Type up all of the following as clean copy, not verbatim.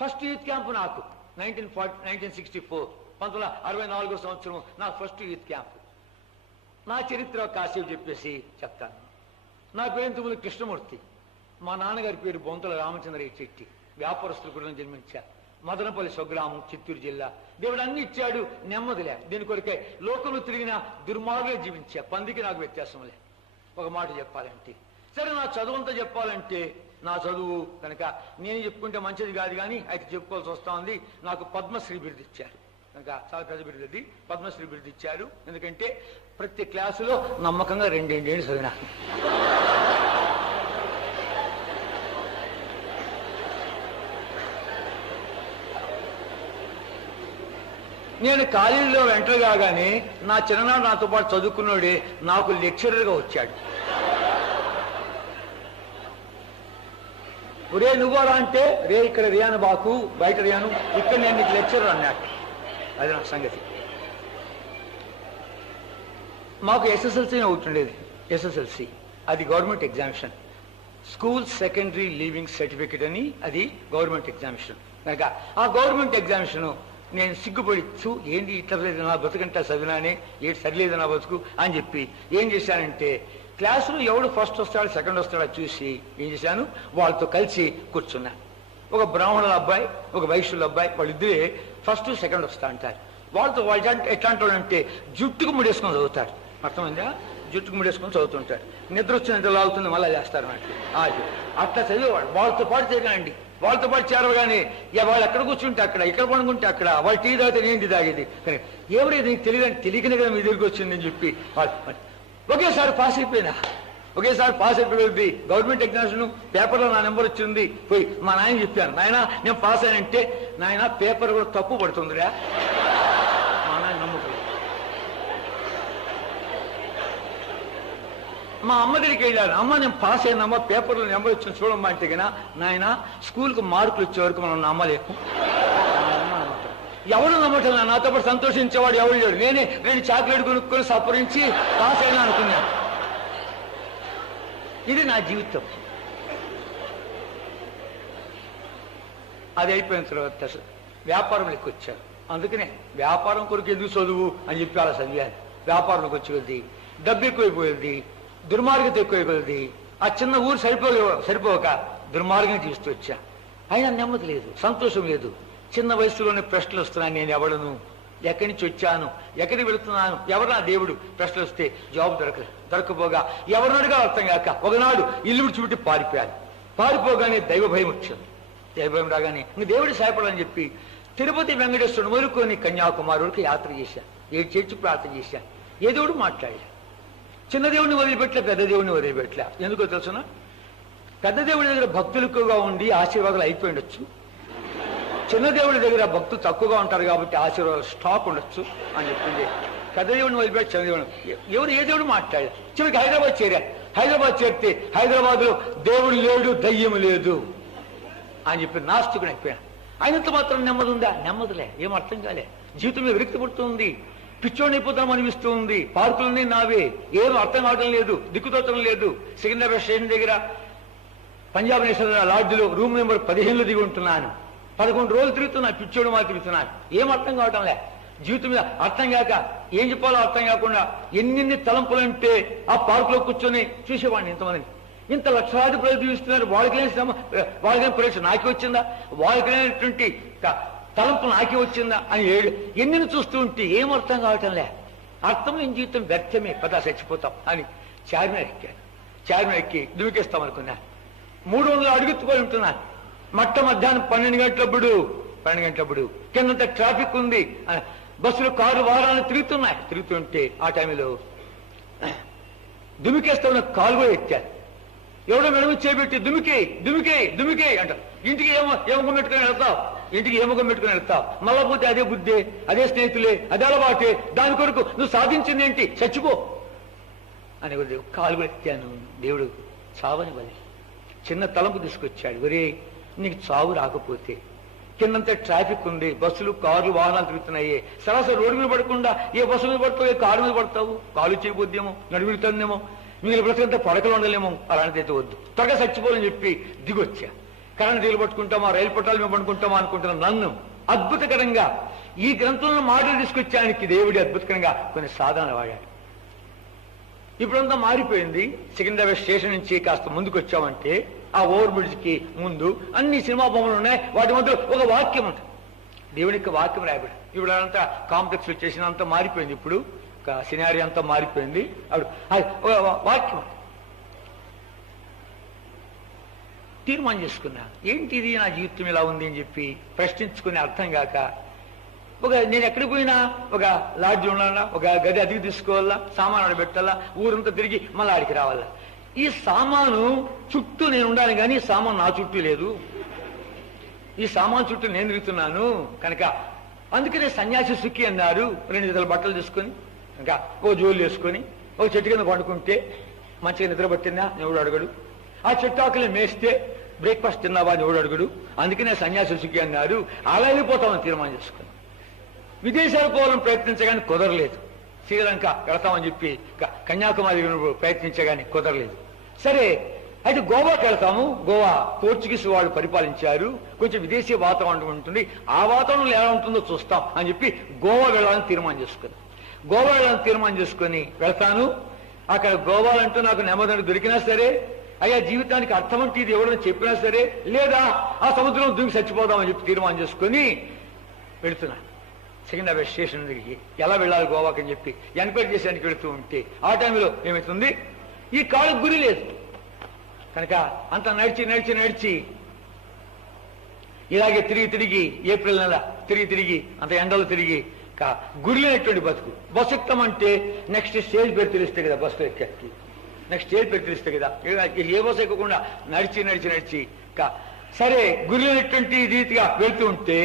First youth camp నాకు 1964 1964 సంవత్సరం నాకు ఫస్ట్ యూత్ క్యాంపు. నా చరిత్ర కాసేపు చెప్పేసి చెప్తాను. నా పేరు తుమ్మల కృష్ణమూర్తి. మా నాన్నగారి పేరు బొంతల రామచంద్రయ్య చెట్టి. వ్యాపారస్తుల కుటుంబం జన్మించా. మదనపల్లి స్వగ్రామం, చిత్తూరు జిల్లా. దేవుడు అన్ని ఇచ్చాడు, నెమ్మదిలే. దీని కొరకే లోకంలో తిరిగిన దుర్మార్గులే జీవించా. పందికి నాకు వ్యత్యాసం లే. ఒక మాట చెప్పాలంటే, సరే నా చదువు అంతా చెప్పాలంటే, నా చదువు కనుక నేను చెప్పుకుంటే మంచిది కాదు, కానీ అయితే చెప్పుకోవాల్సి వస్తా ఉంది. నాకు పద్మశ్రీ బిరుదు ఇచ్చారు కనుక, చాలా పెద్ద బిరుదు అది. పద్మశ్రీ బిరుదు ఇచ్చారు ఎందుకంటే ప్రతి క్లాసులో నమ్మకంగా 2 ఏళ్ళు చదివినా. నేను కాలేజీలో ఎంటర్ కాగానే నా చిన్ననాడు నాతో పాటు చదువుకున్నాడే నాకు లెక్చరర్గా వచ్చాడు. ఒరే నువ్వరా అంటే, రే ఇక్కడ రియాను బాకు, బయట రియాను, ఇక్కడ నేను నీకు లెక్చరర్ అన్నాడు. అది నా సంగతి. మాకు ఎస్ఎస్ఎల్సీ ఒకటి ఉండేది. ఎస్ఎస్ఎల్సీ అది government examination, school secondary leaving certificate అని, అది గవర్నమెంట్ ఎగ్జామినేషన్ కనుక ఆ గవర్నమెంట్ ఎగ్జామినేషన్ నేను సిగ్గుపడిచ్చు, ఏంటి ఇట్లా లేదు నా బతుకంటా చదివినానే, ఏంటి సరిలేదు నా బతుకు అని చెప్పి ఏం చేశానంటే, క్లాసులో ఎవడు ఫస్ట్ వస్తాడు సెకండ్ వస్తాడో చూసి ఏం చేశాను, వాళ్ళతో కలిసి కూర్చున్నా. ఒక బ్రాహ్మణుల అబ్బాయి, ఒక వైశ్యుల అబ్బాయి, వాళ్ళిద్దరే ఫస్ట్ సెకండ్ వస్తా అంటారు. వాళ్ళతో వాళ్ళు ఎట్లాంటి వాళ్ళు అంటే జుట్టుకు ముడేసుకొని చదువుతారు. అర్థమైందా? జుట్టుకు ముడేసుకొని చదువుతుంటారు. నిద్ర వచ్చిన నిద్ర లాగుతుంది, మళ్ళీ చేస్తారు అన్నట్టు. అట్లా చదివేవాడు. వాళ్ళతో పాటు చేరండి, వాళ్ళతో పాటు చేరగానే వాళ్ళు ఎక్కడ కూర్చుంటే అక్కడ, ఇక్కడ పడుకుంటే అక్కడ, వాళ్ళు టీ తాగితే నేను టీ తాగేది. కానీ ఎవరైతే నీకు తెలియకనే కదా మీ దగ్గరికి వచ్చిందని చెప్పి ఒకేసారి పాస్ అయిపోయినా. ఒకేసారి పాస్ అయిపోయింది. గవర్నమెంట్ ఎగ్జామినేషన్ పేపర్లో నా నెంబర్ వచ్చింది. పోయి మా నాయన చెప్పాను, నాయన నేను పాస్ అయినంటే, నాయన పేపర్ కూడా తప్పు పడుతుందిరా. మా నాయన నమ్ముతుంది. మా అమ్మ దగ్గరికి వెళ్ళాను, అమ్మ నేను పాస్ అయినమ్మా, పేపర్లో నెంబర్ వచ్చింది చూడమ్మా అంటే కన్నా, నాయన స్కూల్కి మార్కులు వచ్చే వరకు మనం నమ్మలేము. ఎవరు నమ్మటం, నాతో పాటు సంతోషించేవాడు ఎవరు లేడు. నేనే 2 చాక్లెట్ కొనుక్కొని సపరించి పాస్ అయినా అనుకున్నాను. ఇది నా జీవితం. అది అయిపోయిన తర్వాత వ్యాపారంలోకి వచ్చాను. అందుకనే వ్యాపారం కొరకు ఎందుకు చదువు అని చెప్పి అలా చదివాను. వ్యాపారంలోకి వచ్చేది డబ్బు ఎక్కువైపోయేది, దుర్మార్గత ఎక్కువైపోయేది. ఆ చిన్న ఊరు సరిపోక దుర్మార్గం జీవిస్తూ వచ్చా. అయినా నెమ్మది లేదు, సంతోషం లేదు. చిన్న వయసులోనే ప్రశ్నలు వస్తున్నాను, నేను ఎవడను, ఎక్కడి నుంచి వచ్చాను, ఎక్కడికి వెళుతున్నాను, ఎవరు నా దేవుడు, ప్రశ్నలు వస్తే జవాబు దొరకపోగా ఎవరిని అడిగా అర్థం కాక ఒకనాడు ఇల్లు విడిచిపెట్టి పారిపోయాను. పారిపోగానే దైవ భయం వచ్చింది. దైవ భయం రాగానే ఇంక దేవుడి సాయపడాలని చెప్పి తిరుపతి వెంకటేశ్వరుడు మొదలుకొని కన్యాకుమారుడికి యాత్ర చేశాను. 7 చర్చి ప్రార్థన చేశాను. ఏ దేవుడు మాట్లాడా. చిన్న దేవుడిని వదిలిపెట్టలే, పెద్ద దేవుడిని వదిలిపెట్టలే. ఎందుకో తెలుసున, పెద్ద దేవుడి దగ్గర భక్తులు ఎక్కువగా ఉండి ఆశీర్వాదాలు అయిపోయి ఉండొచ్చు. చిన్న దేవుడి దగ్గర భక్తులు తక్కువగా ఉంటారు కాబట్టి ఆశీర్వాదాలు స్టాక్ ఉండొచ్చు అని చెప్పింది. పెద్ద దేవుడిని వదిలిపెట్టి చిన్న దేవుడు, ఎవరు ఏ దేవుడు మాట్లాడారు. చివరికి హైదరాబాద్ చేరా. హైదరాబాద్ చేరితే హైదరాబాద్లో దేవుడు లేడు, దయ్యం లేదు అని చెప్పి నాస్తికుడు అయిపోయాను. ఆయనంత మాత్రం నెమ్మది ఉందా? నెమ్మదిలే, ఏం అర్థం కాలే. జీవితం మీద విరక్తి పుడుతుంది, పిచ్చోడిని అయిపోతాం అనిపిస్తూ ఉంది. పార్కులన్నీ నావే, ఏం అర్థం కావడం లేదు, దిక్కుతోచడం లేదు. సికింద్రాబాద్ స్టేషన్ దగ్గర పంజాబ్ నేషనల్ లాడ్జ్లో రూమ్ నెంబర్ 15లో దిగి ఉంటున్నాను. 11 రోజులు తిరుగుతున్నాను, పిచ్చోడు మాత్రం తిరుగుతున్నాను. ఏం అర్థం కావటం లే. జీవితం మీద అర్థం కాక ఏం చెప్పాలో అర్థం కాకుండా ఎన్ని తలంపులంటే ఆ పార్కులో కూర్చొని చూసేవాడిని. ఇంతమందిని, ఇంత లక్షలాది ప్రజలు జీవిస్తున్నారు, వాళ్ళకేం పరీక్ష నాకే వచ్చిందా, వాళ్ళకైనటువంటి తలంపు నాకే వచ్చిందా అని ఎన్ని చూస్తూ ఉంటే ఏం అర్థం కావటంలే. అర్థం లేని జీవితం వ్యర్థమే, పదా చచ్చిపోతాం అని చార్మినార్ ఎక్కాను. చార్మినార్ ఎక్కి దుమికేస్తాం అనుకున్నాను. 300 అడుగుతుపోయి ఉంటున్నాను. మధ్యాహ్నం 12 గంటలప్పుడు కిందంత ట్రాఫిక్ ఉంది, బస్సులు కారు వాహనాలు తిరుగుతుంటే ఆ టైంలో దుమికేస్తా ఉన్న కాలు కూడా ఎత్తారు. ఎవడో మెడమ చేపెట్టి దుమికే అంటారు. ఇంటికి ఏమో పెట్టుకుని వెళ్తావు, ఇంటికి ఏమో పెట్టుకుని వెళ్తావు, మళ్ళా పోతే అదే బుద్ధే, అదే స్నేహితులే, అదే అలవాటే, దాని కొరకు నువ్వు సాధించింది ఏంటి, చచ్చిపో అని కాలు కూడా ఎత్తాను. దేవుడు చావని బలి చిన్న తలంపు తీసుకొచ్చాడు. ఒరే నీకు చావు రాకపోతే, కిందంతా ట్రాఫిక్ ఉంది, బస్సులు కార్లు వాహనాలు తిరుగుతున్నాయి, సరాసరి రోడ్డు మీద పడకుండా ఏ బస్సు మీద పడతావు, ఏ కారు మీద పడతావు, కాలు చేయబోద్దేమో, నడుగుతుందేమో, మిగిలిన బ్రతకంతా పడకలు ఉండలేమో, అలాంటిదైతే వద్దు, త్వరగా చచ్చిపోవాలని చెప్పి దిగొచ్చా. కరెంట్ తీగలు పట్టుకుంటామా, రైలు పట్టాలు మేము పట్టుకుంటామా అనుకుంటున్నాం. నన్ను అద్భుతకరంగా ఈ గ్రంథంలో మాటలు తీసుకొచ్చానికి దేవుడి అద్భుతకరంగా కొన్ని సాధనలు వాడాడు. ఇప్పుడంతా మారిపోయింది. సికింద్రాబాద్ స్టేషన్ నుంచి కాస్త ముందుకు వచ్చామంటే ఆ ఓవర్ బ్రిడ్జ్ కి ముందు అన్ని సినిమా బొమ్మలు ఉన్నాయి. వాటి మధ్య ఒక వాక్యం ఉంటుంది, దేవుని యొక్క వాక్యం రాయబడి. ఇప్పుడు అదంతా కాంప్లెక్స్ వచ్చేసిన అంతా మారిపోయింది. ఇప్పుడు సినారీ అంతా మారిపోయింది. అప్పుడు వాక్యం తీర్మానం చేసుకున్నా, ఏంటిది నా జీవితం ఇలా ఉంది అని చెప్పి ప్రశ్నించుకుని అర్థం కాక నేను ఎక్కడికి పోయినా ఒక లాడ్జ్ ఉండాలా, ఒక గది అదిగి తీసుకోవాలా, సామాను పెట్టాలా, ఊరంతా తిరిగి మళ్ళీ ఆడికి రావాలా. ఈ సామాను చుట్టూ నేను ఉండాలి కానీ సామాను నా చుట్టూ లేదు. ఈ సామాను చుట్టూ నేను తిరుగుతున్నాను కనుక అందుకనే సన్యాసి సుఖి అన్నారు. 2 జతల బట్టలు తీసుకొని ఇంకా ఓ జోలు వేసుకొని ఒక చెట్టు కింద పండుకుంటే మంచిగా నిద్ర పట్టిందా ఎవడు అడగడు. ఆ చెట్టు ఆకులు మేస్తే బ్రేక్ఫాస్ట్ తిన్నావా అని ఎవడు అడగడు. అందుకనే సన్యాసి సుఖి అన్నారు. అలా వెళ్ళిపోతామని తీర్మానం చేసుకుని విదేశాలు పోవాలని ప్రయత్నించగానే కుదరలేదు. శ్రీలంక వెళతామని చెప్పి కన్యాకుమారి ప్రయత్నించగానే కుదరలేదు. సరే అయితే గోవాకి వెళ్తాము. గోవా పోర్చుగీస్ వాళ్ళు పరిపాలించారు, కొంచెం విదేశీ వాతావరణం ఉంటుంది, ఆ వాతావరణంలో ఎలా ఉంటుందో చూస్తాం అని చెప్పి గోవా వెళ్ళాలని తీర్మానం చేసుకుని వెళ్తాను. అక్కడ గోవాలంటూ నాకు నెమ్మదిని దొరికినా సరే, అయ్యా జీవితానికి అర్థం అంటే ఇది ఎవరైనా చెప్పినా సరే, లేదా ఆ సముద్రం దూకి చచ్చిపోదామని చెప్పి తీర్మానం చేసుకుని వెళుతున్నా. సికింద్రాబాద్ స్టేషన్ దగ్గరికి ఎలా వెళ్ళాలి గోవాకి అని చెప్పి ఎంక్వైరీ చేసేందుకు వెళుతూ ఉంటే ఆ టైంలో ఏమవుతుంది, ఈ కాళ్ళకు గురి లేదు కనుక అంత నడిచి ఇలాగే తిరిగి ఏప్రిల్ నెల తిరిగి అంత ఎండలు తిరిగి గురి లేనటువంటి బస్సు ఎక్కమంటే నెక్స్ట్ స్టేజ్ పేరు తెలిస్తే కదా బస్సు ఎక్కి నెక్స్ట్ స్టేజ్ పేరు తెలిస్తే కదా. ఏ బస్సు ఎక్కకుండా నడిచి సరే గురి లేనటువంటి రీతిగా వెళ్తూ ఉంటే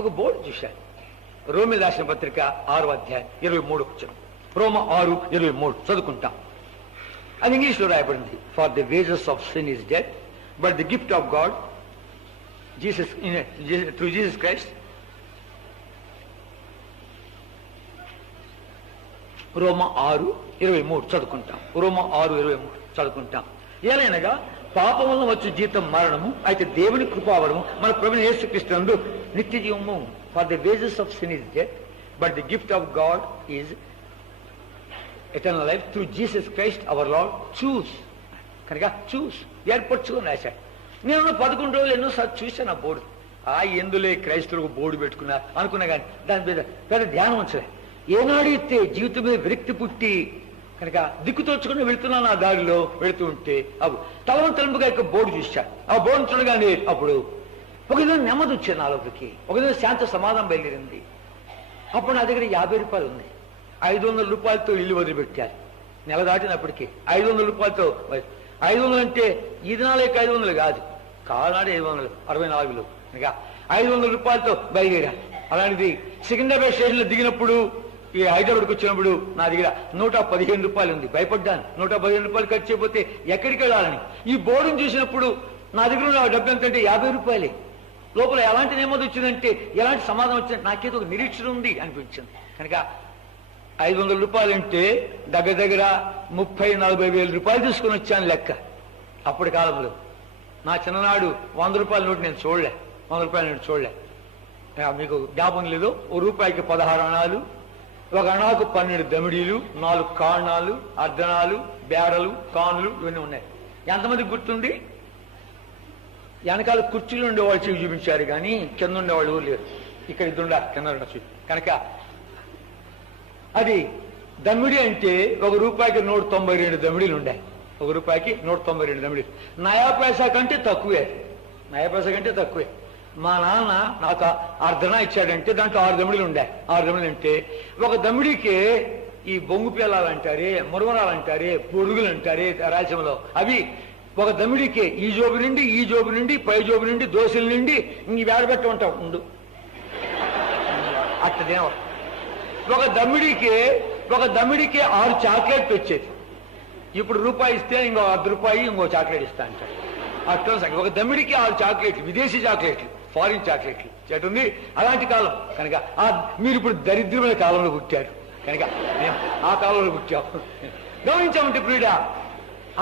ఒక బోర్డు చూశాను. రోమిల్ రాసిన పత్రిక 6వ అధ్యాయం 23 వచనం. రోమ 6:23 చదువుకుంటాం. అది ఇంగ్లీష్లో రాయబడింది. For the wages of sin is death but the gift of God through Jesus Christ. రోమ 6:23 చదువుకుంటాం. రోమ 6:23 చదువుకుంటాం. ఏలైనగా పాపం వల్ల వచ్చే జీతం మరణము, అయితే దేవుని కృపావరము మన ప్రభువైన యేసుక్రీస్తు నందు నిత్య జీవము. For the wages of sin is death but the gift of God is eternal life through Jesus Christ our Lord. కనుక ఏర్పరచుకొని రాశాడు. నేను 11 రోజులు ఎన్నోసార్లు చూశాను ఆ బోర్డు. ఎందులే క్రైస్తవులకు బోర్డు పెట్టుకున్నారు అనుకున్నా కానీ దాని మీద పెద్ద ధ్యానం ఉంచలే. ఏనాడు ఇస్తే జీవితం మీద విరక్తి పుట్టి కనుక దిక్కుతోచుకుని వెళుతున్నాను. ఆ దారిలో వెళుతూ ఉంటే తలంపుగా యొక్క బోర్డు చూశాను. ఆ బోర్డు చూడగానే అప్పుడు ఒక విధంగా నెమ్మది వచ్చాను నాలోకి, ఒక విధంగా శాంత సమాధానం బయలుదేరింది. అప్పుడు నా దగ్గర 50 రూపాయలు ఉంది. 500 రూపాయలతో ఇల్లు వదిలిపెట్టారు. నెల దాటినప్పటికీ 500 రూపాయలతో. 500 అంటే ఈ దినాలే 500 కాదు, కాలనాడు 564లో ఇంకా 500 రూపాయలతో బయలుదేరాను. అలాంటిది సికింద్రాబాద్ స్టేషన్లో దిగినప్పుడు ఈ హైదరాబాద్కి వచ్చినప్పుడు నా దగ్గర 115 రూపాయలు ఉంది. భయపడ్డాను, 115 రూపాయలు ఖర్చు అయిపోతే ఎక్కడికి వెళ్ళాలని. ఈ బోర్డును చూసినప్పుడు నా దగ్గర ఉన్న డబ్బు ఎంతంటే 50 రూపాయలే. లోపల ఎలాంటి నెమ్మది వచ్చిందంటే, ఎలాంటి సమాధానం వచ్చిందంటే నాకేదో ఒక నిరీక్షణ ఉంది అనిపించింది. కనుక 500 రూపాయలంటే దగ్గర 30-40 వేల రూపాయలు తీసుకుని వచ్చాను లెక్క. అప్పటి కాలంలో నా చిన్ననాడు 100 రూపాయల నోటు నేను చూడలే. 100 రూపాయల నోటు చూడలే. మీకు జ్ఞాపకం లేదు. ఓ రూపాయికి 16 అణాలు, ఒక అణాకు 12 దమిడీలు, 4 కాణాలు, అర్ధనాలు, బేడలు, కానులు ఇవన్నీ ఉన్నాయి. ఎంతమందికి గుర్తుంది? వెనకాల కుర్చీలు ఉండేవాళ్ళు చెవి చూపించారు కానీ కింద ఉండేవాళ్ళు ఊరు లేరు. ఇక్కడ ఇద్దుండా కింద ఉండొచ్చు. కనుక అది దమిడి అంటే ఒక రూపాయికి 192 దమిడీలు ఉండే. ఒక రూపాయికి 192 దమిడీలు. నయా పైసా కంటే తక్కువే. మా నాన్న నాకు అర్ధనా ఇచ్చాడంటే దాంట్లో 6 దమిడీలు ఉండే. 6 దమిడీలు అంటే ఒక దమిడికి ఈ బొంగు పిల్లలు అంటారే, మురమరాలు అంటారే, పొరుగులు అంటారే రాయలసీమలో, అవి ఒక దమిడికి ఈ జోబు నుండి పై జోబు నుండి దోశల నుండి ఇంక వేడబెట్ట ఉంటాం ఉండు అట్ట తినవాడు. ఒక దమ్మిడికి 6 చాక్లెట్లు వచ్చేది. ఇప్పుడు రూపాయి ఇస్తే ఇంకో ₹1 ఇంకో చాక్లెట్ ఇస్తా అంటాడు. అట్లా ఒక దమ్మిడికి 6 చాక్లెట్లు, విదేశీ చాక్లెట్లు, ఫారిన్ చాక్లెట్లు చెట్టుంది. అలాంటి కాలం కనుక మీరు ఇప్పుడు దరిద్రమైన కాలంలో పుట్టారు కనుక మేము ఆ కాలంలో పుట్టాము. గమనించామంటే ప్రియుడా,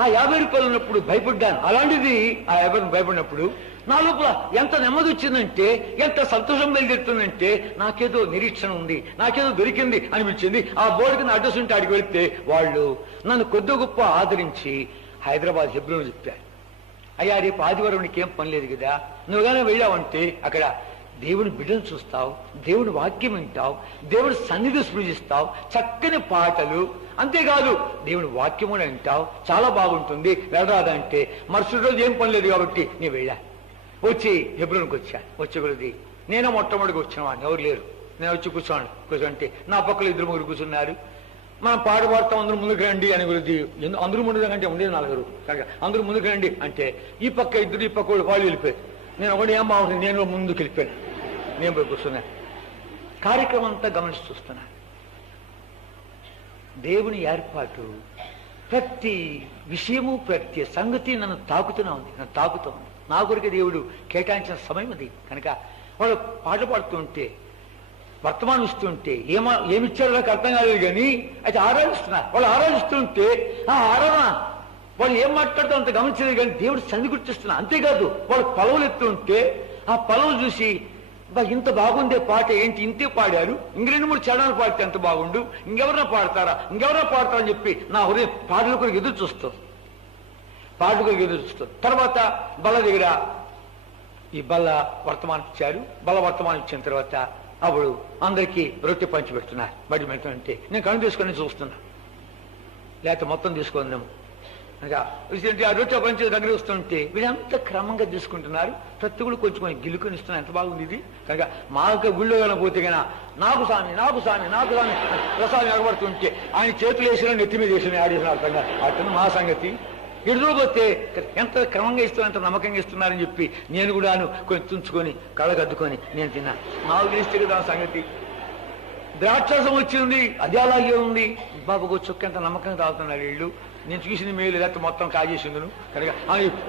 ఆ 50 రూపాయలు ఉన్నప్పుడు భయపడ్డాను. అలాంటిది ఆ 50 భయపడినప్పుడు నా లోపల ఎంత నెమ్మది వచ్చిందంటే, ఎంత సంతోషం బయలుదేరుతుందంటే, నాకేదో నిరీక్షణ ఉంది, నాకేదో దొరికింది అనిపించింది. ఆ బోర్డుకి నా అడ్రస్ ఉంటే అడిగి వెళితే వాళ్ళు నన్ను కొద్ది గొప్ప ఆదరించి హైదరాబాద్ హెబ్రోన్ చెప్పారు. అయ్యా, రేపు ఆదివారం నీకేం పని లేదు కదా, నువ్వుగానే వెళ్ళావంటే అక్కడ దేవుని బిడ్డను చూస్తావు, దేవుని వాక్యం వింటావు, దేవుని సన్నిధి స్పృశిస్తావు, చక్కని పాటలు, అంతేకాదు దేవుని వాక్యం కూడా వింటావు, చాలా బాగుంటుంది, వెళ్ళరాదంటే మరుసటి రోజు ఏం పని లేదు కాబట్టి నేను వెళ్ళా. వచ్చి హెబ్రోన్కి వచ్చాను. వచ్చే కొద్ది నేను మొట్టమొదటికి వచ్చిన వాడిని, ఎవరు లేరు. నేను వచ్చి కూర్చోంటే నా పక్కన 2-3 కూర్చున్నారు. మనం పాట పాడతాం, అందరూ ముందుకు రండి అని గురించి. అందరూ ముందుకు అంటే ఉండేది 4 కనుక అందరూ ముందుకు రండి అంటే ఈ పక్క 2 ఈ పక్క వాళ్ళు వెళ్ళిపోయారు. నేను ఒకటి ఏం బాగుంటుంది, నేను ముందుకు వెళ్ళిపోయాను. నేను పోయి కూర్చున్నాను. కార్యక్రమం అంతా గమనించి చూస్తున్నాను. దేవుని ఏర్పాటు, ప్రతి విషయము ప్రతి సంగతి నన్ను తాకుతూనే ఉంది. నా కొరకు దేవుడు కేటాయించిన సమయం అది. కనుక వాళ్ళు పాట పాడుతుంటే, వర్తమానం ఇస్తుంటే ఏమిచ్చారో నాకు అర్థం కాలేదు, కానీ అయితే ఆరాధిస్తున్నారు. వాళ్ళు ఆరాధిస్తుంటే ఆ ఆరాధన వాళ్ళు ఏం మాట్లాడుతూ అంత గమనించలేదు, కానీ దేవుడు సన్ని గుర్తిస్తున్నా. అంతేకాదు వాళ్ళు పొలవులు ఎత్తుంటే ఆ పొలవులు చూసి ఇంత బాగుందే పాట, ఏంటి ఇంతే పాడారు, ఇంక 2-3 చరణాలు పాడితే ఎంత బాగుండు, ఇంకెవరన్నా పాడతారా అని చెప్పి నా హృదయం పాటల కొరకు ఎదురు చూస్తుంది. తర్వాత బల్ల దగ్గర ఈ బల్ల వర్తమానం ఇచ్చారు. బల్ల వర్తమానం ఇచ్చిన తర్వాత అప్పుడు అందరికీ రొట్టె పంచి పెడుతున్నారు. బడి పెడుతుంటే నేను కన్ను తీసుకొని చూస్తున్నా, లేకపోతే మొత్తం తీసుకుందాము. ఆ రొట్టె పంచి దగ్గర వస్తుంటే వీళ్ళంతా క్రమంగా తీసుకుంటున్నారు. ప్రతి కూడా కొంచెం గిలుకొని ఇస్తున్నారు. ఎంత బాగుంది ఇది. కనుక మా గుళ్ళో పోతే కన్నా నాకు స్వామి ప్రసాదం ఎగబడుతుంటే ఆయన చేతులు వేసిన నెత్తి మీద వేసిన ఆడేసిన అర్థంగా అతను మా సంగతి. ఎదురుపోతే ఎంత క్రమంగా ఇస్తున్నారు, ఎంత నమ్మకంగా ఇస్తున్నారని చెప్పి నేను కూడాను కొంచెం తుంచుకొని కళ్ళకద్దుకొని నేను తిన్నా. నాకు తెలిస్తే కదా ఆ సంగతి. ద్రాక్షరసం వచ్చింది, అది అలాగే ఉంది. బాబుకు చుక్క ఎంత నమ్మకంగా తాగుతున్నారు వీళ్ళు. నేను చూసింది మేలు, లేకపోతే మొత్తం కాజేసిందును. కనుక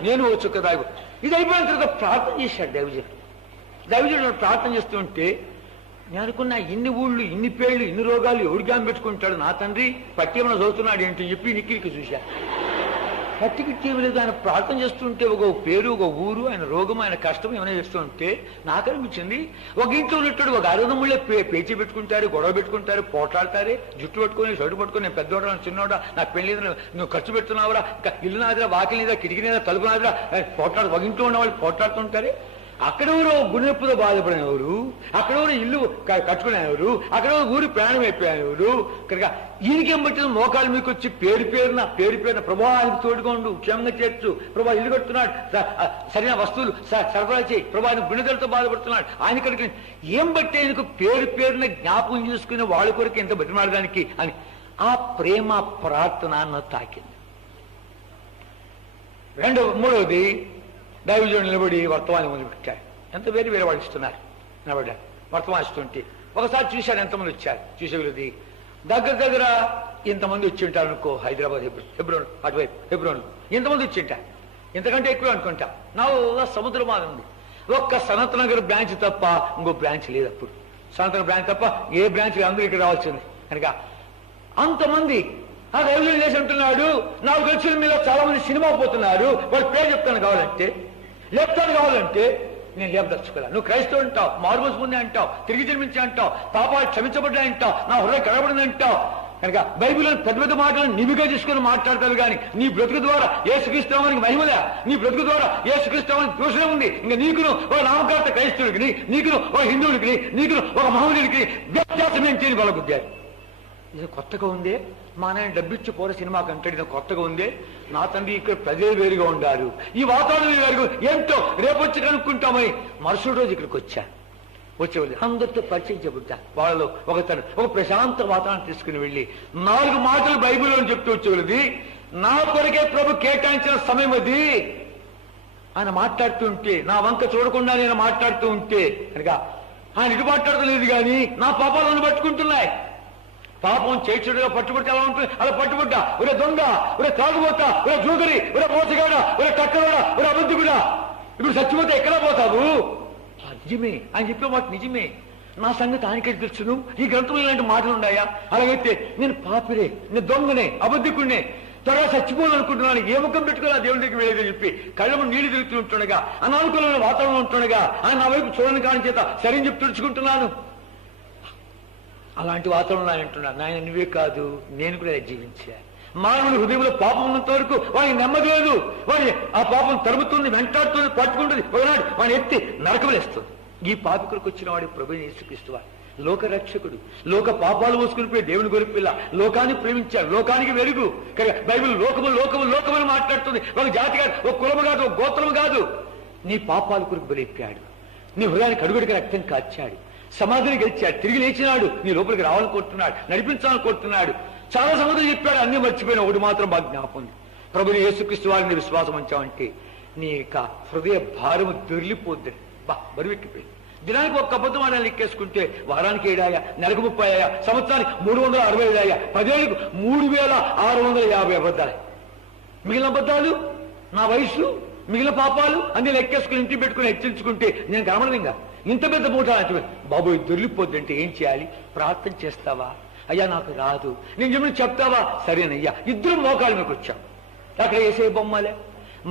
నేను ఓ చుక్క తాగు. ఇది అయిపోయిన తర్వాత ప్రార్థన చేశాడు దైవజనుడు ప్రార్థన చేస్తుంటే నేను అనుకున్నా, ఇన్ని ఊళ్ళు, ఇన్ని పేర్లు, ఇన్ని రోగాలు ఎవరిగాం పెట్టుకుంటాడు నా తండ్రి, పట్టి ఏమైనా చదువుతున్నాడు ఏంటి చెప్పి నిక్కిరికి చూశా. పట్టికిట్టి లేదు. ఆయన ప్రార్థన చేస్తుంటే ఒక పేరు, ఒక ఊరు, ఆయన రోగం, ఆయన కష్టం ఏమైనా చేస్తుంటే నాకు అనిపించింది, ఒక ఇంట్లో ఉన్నట్టు ఒక 60 ముళ్ళే పేచి పెట్టుకుంటారు, గొడవ పెట్టుకుంటారు, పోట్లాడతారే, జుట్టు పట్టుకొని షర్టు పట్టుకొని, నేను పెద్దోడా చిన్నోడా, నాకు పెళ్లి నువ్వు ఖర్చు పెడుతున్నావురా, ఇల్లు నాదిరా, వాకిలి నీదా, కిటికీ నీదా, తలుపు నాదిరా, ఒక ఇంట్లో ఉన్న వాళ్ళు పోట్లాడుతుంటారే. అక్కడెవరో గుండెప్పుతో బాధపడినవారు, అక్కడెవరు ఇల్లు కట్టుకునేవారు, అక్కడెవరు ఊరి ప్రాణం అయిపోయారు. కనుక ఈయనకేం పట్టిన మోకాలు మీకు వచ్చి పేరు పేరున ప్రభావానికి తోడుకోండు, క్షేమంగా చేర్చు, ప్రభా ఇల్లు కడుతున్నాడు, సరైన వస్తువులు సరఫరా చేయి, ప్రభా ఆయన గుండెలతో బాధపడుతున్నాడు, ఆయన కనుక ఏం బట్టి ఆయనకు పేరున జ్ఞాపకం చేసుకుని వాళ్ళ కొరకు ఎంత బతిమాడడానికి అని ఆ ప్రేమ ప్రార్థన నన్ను తాకింది. మూడవది దైవజనుడు నిలబడి వర్తమానం మొదలుపెట్టాడు. ఎంత వేరే వాళ్ళు ఇస్తున్నారు, నిలబడ్డాడు వర్తమానం ఇస్తుంటే. ఒకసారి చూశాడు ఎంతమంది వచ్చారు. చూసేది దగ్గర ఇంతమంది వచ్చి ఉంటారు అనుకో. హైదరాబాద్ హెబ్రోన్ అటువైపు హెబ్రోన్ ఇంతమంది వచ్చి ఉంటారు, ఇంతకంటే ఎక్కువ అనుకుంటా. నా సముద్రం మాది ఉంది. ఒక్క సనత్ నగర్ బ్రాంచ్ తప్ప ఇంకో బ్రాంచ్ లేదు. అప్పుడు సనత్ నగర్ బ్రాంచ్ తప్ప ఏ బ్రాంచ్ అందరూ ఇక్కడ రావాల్సింది. కనుక అంతమంది ఆ దైవజనుడు చేసి ఉంటున్నాడు. నాకు తెలిసిన మీద చాలా మంది సినిమా పోతున్నారు. వాళ్ళు పేరు చెప్తాను కావాలంటే, లేపుతాను కావాలంటే నేను లేపదలుచుకోలే. నువ్వు క్రైస్తవు అంటావు, మారుమోసు పొంది అంటావు, తిరిగి జన్మించి అంటావు, పాపాలు క్షమించబడ్డాయి అంటావు, నా హృదయం కనబడింది అంటావు. కనుక బైబిల్లో పెద్ద మాటలను నివిగా తీసుకుని మాట్లాడతారు. కానీ నీ బ్రతుకు ద్వారా యేసుక్రీస్తువానికి మహిమలే, నీ బ్రతుకు ద్వారా యేసుక్రీస్తువానికి దోషమే ఉంది. ఇంకా నీకును ఒక నామకార్త క్రైస్తవుడికి, నీకును ఒక హిందువుడికి, నీకును ఒక మహమ్మదుడికి వ్యత్యాసం ఏం చేయని బలబుద్ధారు. ఇది కొత్తగా ఉందే, మా నాయన డబ్బిచ్చి పోరే సినిమా కంటే కొత్తగా ఉందే, నా తండ్రి ఇక్కడ ప్రజలు వేరుగా ఉండారు, ఈ వాతావరణం వేరుగా ఏంటో రేపొచ్చి కనుక్కుంటామని మరుసటి రోజు ఇక్కడికి వచ్చేవాళ్ళు అందరితో పరిచయం చెబుతా. వాళ్ళలో ఒక ప్రశాంత వాతావరణం తీసుకుని వెళ్ళి 4 మాటలు బైబిల్లో చెప్తూ వచ్చేవాళ్ళది. నా కొరకే ప్రభు కేటాయించిన సమయం అది. ఆయన మాట్లాడుతుంటే నా వంక చూడకుండా నేను మాట్లాడుతూ ఉంటే కనుక ఆయన ఇటు మాట్లాడలేదు, కానీ నా పాపాలను పట్టుకుంటున్నాయి. పాపం చేర్చుడుగా పట్టుబడితే ఎలా ఉంటుంది, అలా పట్టుబడ్డా ఒరే దొంగ, ఒరే తాగుబోతా, ఒరే జూగరి, ఒరే మోసగాడ, ఒరే టక్కరోడా, ఒరే అబద్ధికుడా, ఇప్పుడు చచ్చిపోతే ఎక్కడా పోతావు? నిజమే ఆయన చెప్పే మాట నిజమే. నా సంగతి ఆయనకే తెలుసును. ఈ గ్రంథంలో ఇలాంటి మాటలు ఉన్నాయా? అలాగైతే నేను పాపిరే, నేను దొంగనే, అబద్ధికుడినే, త్వరగా చచ్చిపోవాలనుకుంటున్నాను, ఏ ముఖం పెట్టుకుని ఆ దేవుడి దగ్గరికి వెళ్ళేదని చెప్పి కళ్ళము నీళ్లు తిరుగుతూ ఉంటుండగా, అనానుకూలమైన వాతావరణం ఉంటుండగా ఆయన నా వైపు చూడని కాని చేత సరైన చెప్పి తుడుచుకుంటున్నాను. అలాంటి వాతావరణం ఆయన అంటున్నాను, నాయన నువ్వే కాదు నేను కూడా జీవించా. మానవుని హృదయంలో పాపం ఉన్నంత వరకు వాడికి నెమ్మది లేదు. వాడి ఆ పాపం తరుముతుంది, వెంటాడుతుంది, పట్టుకుంటుంది. ఒకనాడు వాడిని ఎత్తి నరకలేస్తుంది. ఈ పాపి కొరకు వచ్చిన వాడి ప్రభువు యేసుక్రీస్తు వాడు లోక రక్షకుడు. లోక పాపాలు మోసుకుని పోయి దేవుని గొరిపిల్ల లోకాన్ని ప్రేమించాడు, లోకానికి వెలుగు. బైబిల్ లోకము లోకము లోకమని మాట్లాడుతుంది. ఒక జాతి కాదు, ఒక కులము కాదు, ఒక గోత్రము కాదు. నీ పాపాల కొరకు బలిప్పాడు, నీ హృదయానికి అడుగడికి రక్తం కాచాడు, సమాధిని గెలిచాడు, తిరిగి లేచినాడు, నీ లోపలికి రావాలనుకుంటున్నాడు, నడిపించాలనుకుంటున్నాడు. చాలా సంగతులు చెప్పాడు, అన్ని మర్చిపోయిన ఒకటి మాత్రం బాగా జ్ఞాపకం ఉంది. ప్రభుని యేసుక్రీస్తు వారిని విశ్వాసం ఉంచామంటే నీ యొక్క హృదయ భారము దొరిలిపోద్దని బరువెక్కిపోయింది. దినానికి ఒక్క అబద్ధం ఆడాలి లెక్కేసుకుంటే వారానికి 7 నెలకు 30 సంవత్సరానికి 365 10 ఏళ్ళకు 3650 అబద్ధాలు. మిగిలిన అబద్ధాలు నా వయసు, మిగిలిన పాపాలు అన్ని లెక్కేసుకుని ఇంటికి పెట్టుకుని హెచ్చరించుకుంటే నేను కనబడదింగా ఇంత పెద్ద మూట. బాబోయ్ దొరికిపోద్దంటే ఏం చేయాలి? ప్రార్థన చేస్తావా? అయ్యా నాకు రాదు, నేను చెప్పిన చెప్తావా? సరేనయ్యా. ఇద్దరు మోకాళ్ళ మీకు వచ్చాం. అక్కడ వేసే బొమ్మలే,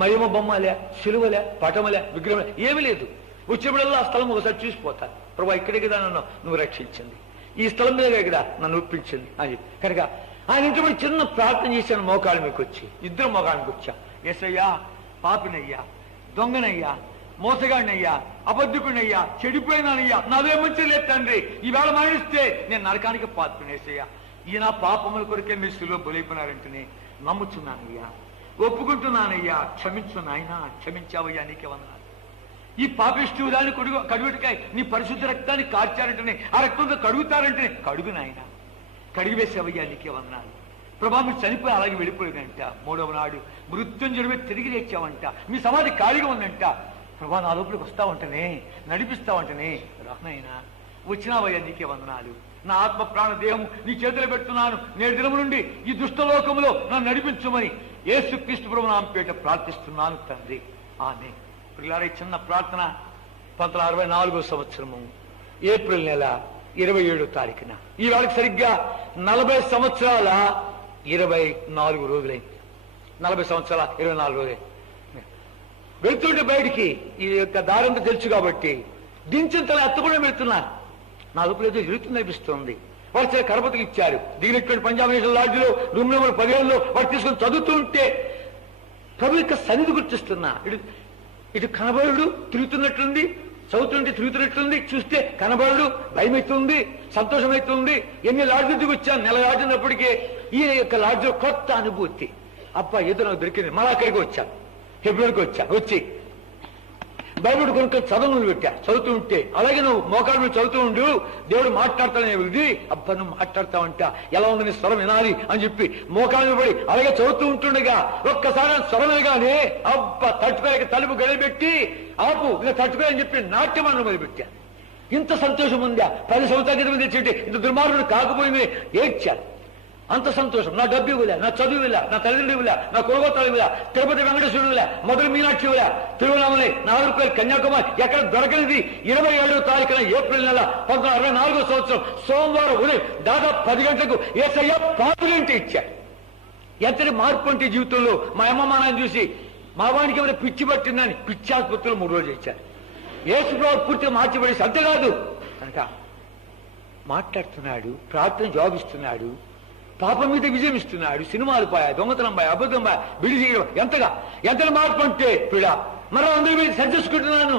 మయమ బొమ్మలే, సిలువలే, పటమలే, విగ్రహంలే ఏమీ లేదు. వచ్చినప్పుడల్లా ఆ స్థలం ఒకసారి చూసిపోతాను. ప్రభా ఇక్కడే కదా నన్ను నువ్వు రక్షించింది, ఈ స్థలం మీద కదా నన్ను ఒప్పించింది అని చెప్పి కనుక ఆయన ఇంటి చిన్న ప్రార్థన చేశాను. మోకాళ్ళ మీకు వచ్చి ఇద్దరు మోకాళ్ళకి వచ్చా. యేసయ్యా పాపినయ్యా, దొంగనయ్యా, మోసగాడినయ్యా, అబద్ధకుడినయ్యా, చెడిపోయినానయ్యా, నాదే మంచి లేదు తండ్రి, ఈవేళ మరణిస్తే నేను నరకానికి పాత్రనేసయ్యా. ఈయన పాపముల కొరికే మీరు సిలువ బలైపోయినారంటేనే నమ్ముచున్నానయ్యా, ఒప్పుకుంటున్నానయ్యా, క్షమించు నాయనా, క్షమించావయ్యా, నీకే వందనాలు. ఈ పాపిష్టి దాన్ని కడుగుటికాయ నీ పరిశుద్ధ రక్తాన్ని కార్చారంటేనే, ఆ రక్తంతో కడుగుతారంటేనే కడుగు నాయనా, కడిగివేసావయ్యా, నీకే వందనాలు. ప్రభా మీరు చనిపోయి అలాగే వెళ్ళిపోయిందంట. 3వ నాడు మృత్యుంజయమే తిరిగి తెచ్చావంట. మీ సమాధి ఖాళీగా ఉందంట. ప్రభా నా లోపలికి వస్తావంటనే, నడిపిస్తావంటనే. రానైనా వచ్చినావయ్యా, నీకే వందనాలు. నా ఆత్మ ప్రాణ దేహము నీ చేతులు పెడుతున్నాను. నేడు దినము నుండి ఈ దుష్టలోకములో నన్ను నడిపించమని యేసుక్రీస్తు ప్రభువు నామమున పేరిట ప్రార్థిస్తున్నాను తండ్రి, ఆమేన్. పిల్లారా, చిన్న ప్రార్థన 1964 సంవత్సరము ఏప్రిల్ నెల 27వ తారీఖున ఈ వాళ్ళకి సరిగ్గా 40 సంవత్సరాల 24 రోజులైంది. 40 సంవత్సరాల 24 రోజులైంది. వెళ్తుంటే బయటికి ఈ యొక్క దారంతా తెలుసు కాబట్టి దించిన తల ఎత్తకుండా వెళ్తున్నాను. నా లోపల ఏదో జరుగుతుంది అనిపిస్తుంది. వాడు సరే కరపతికి ఇచ్చారు. దిగినటువంటి పంజాబ్ నేషనల్ లాడ్జిలో రూమ్ నెంబర్ 15లో వాడు తీసుకొని చదువుతుంటే ప్రభు యొక్క సన్నిధి గుర్తిస్తున్నా. ఇటు కనబడు తిరుగుతున్నట్లుంది, చదువుతుంటే తిరుగుతున్నట్లుంది, చూస్తే కనబడు భయం అవుతుంది, సంతోషం అవుతుంది. ఎన్ని లాడ్జీలు దిగి వచ్చాను, నెల లాడ్జినప్పటికీ ఈ యొక్క లాడ్జిలో కొత్త అనుభూతి. అబ్బా ఏదో నాకు దొరికింది. మళ్ళీ అక్కడికి వచ్చాను, ఫిబ్రవరికి వచ్చి బైబిల్ కొనుక్కొని చదువులు పెట్టా. చదువుతూ ఉంటే అలాగే నువ్వు మోకాళ్ళ మీద చదువుతూ ఉండు, దేవుడు మాట్లాడతానే ఇది. అబ్బా నువ్వు మాట్లాడతావంట, ఎలా ఉంది నీ స్వరం వినాలి అని చెప్పి మోకాళ్ళ మీద పడి అలాగే చదువుతూ ఉంటుండగా ఒక్కసారి స్వరం వినగానే అబ్బా తట్టుకోలేక తలుపు గడిపెట్టి ఆపు ఇలా తట్టుకోలేని చెప్పి నాట్యమానం మొదలుపెట్టా. ఇంత సంతోషం ఉందా? 10 సంవత్సరాల క్రితం తెచ్చి ఇంత దుర్మార్గుడు కాకపోయింది ఏడ్చాను. అంత సంతోషం. నా డబ్బు ఇవ్వలే, నా చదువు ఇవ్వలే, నా తల్లిదండ్రులు ఇవ్వలే, నా కులగోత్రాలు ఇవ్వలే, తిరుపతి వెంకటేశ్వరుడు ఇవ్వలే, మొదలు మీనాక్షి ఇవ్వలే, తిరువణామలై, నాగర్కోయిల్, కన్యాకుమారి ఎక్కడ దొరకనిది 27వ తారీఖున ఏప్రిల్ నెల 1964 సంవత్సరం సోమవారం ఉదయం దాదాపు 10 గంటలకు యేసయ్య పాపులేంటి ఇచ్చాడు. ఎంతటి మార్పు అంటే జీవితంలో మా అమ్మ మా నాన్న చూసి మా వానికి ఏమైనా పిచ్చి పట్టిందని పిచ్చి ఆసుపత్రిలో 3 రోజులు ఇచ్చారు. యేసుప్రభువు పూర్తిగా మార్చిపడేసి అంతేకాదు కనుక మాట్లాడుతున్నాడు, ప్రార్థన జవాబిస్తున్నాడు, పాపం మీద విజయం ఇస్తున్నాడు. సినిమాలు పాయా, దొంగతనం పాయా, అబద్ధం పాయా, బిడి చేయడం ఎంతగా మార్పు అంటే పిడ మరో అందరి మీద సరిచేసుకుంటున్నాను.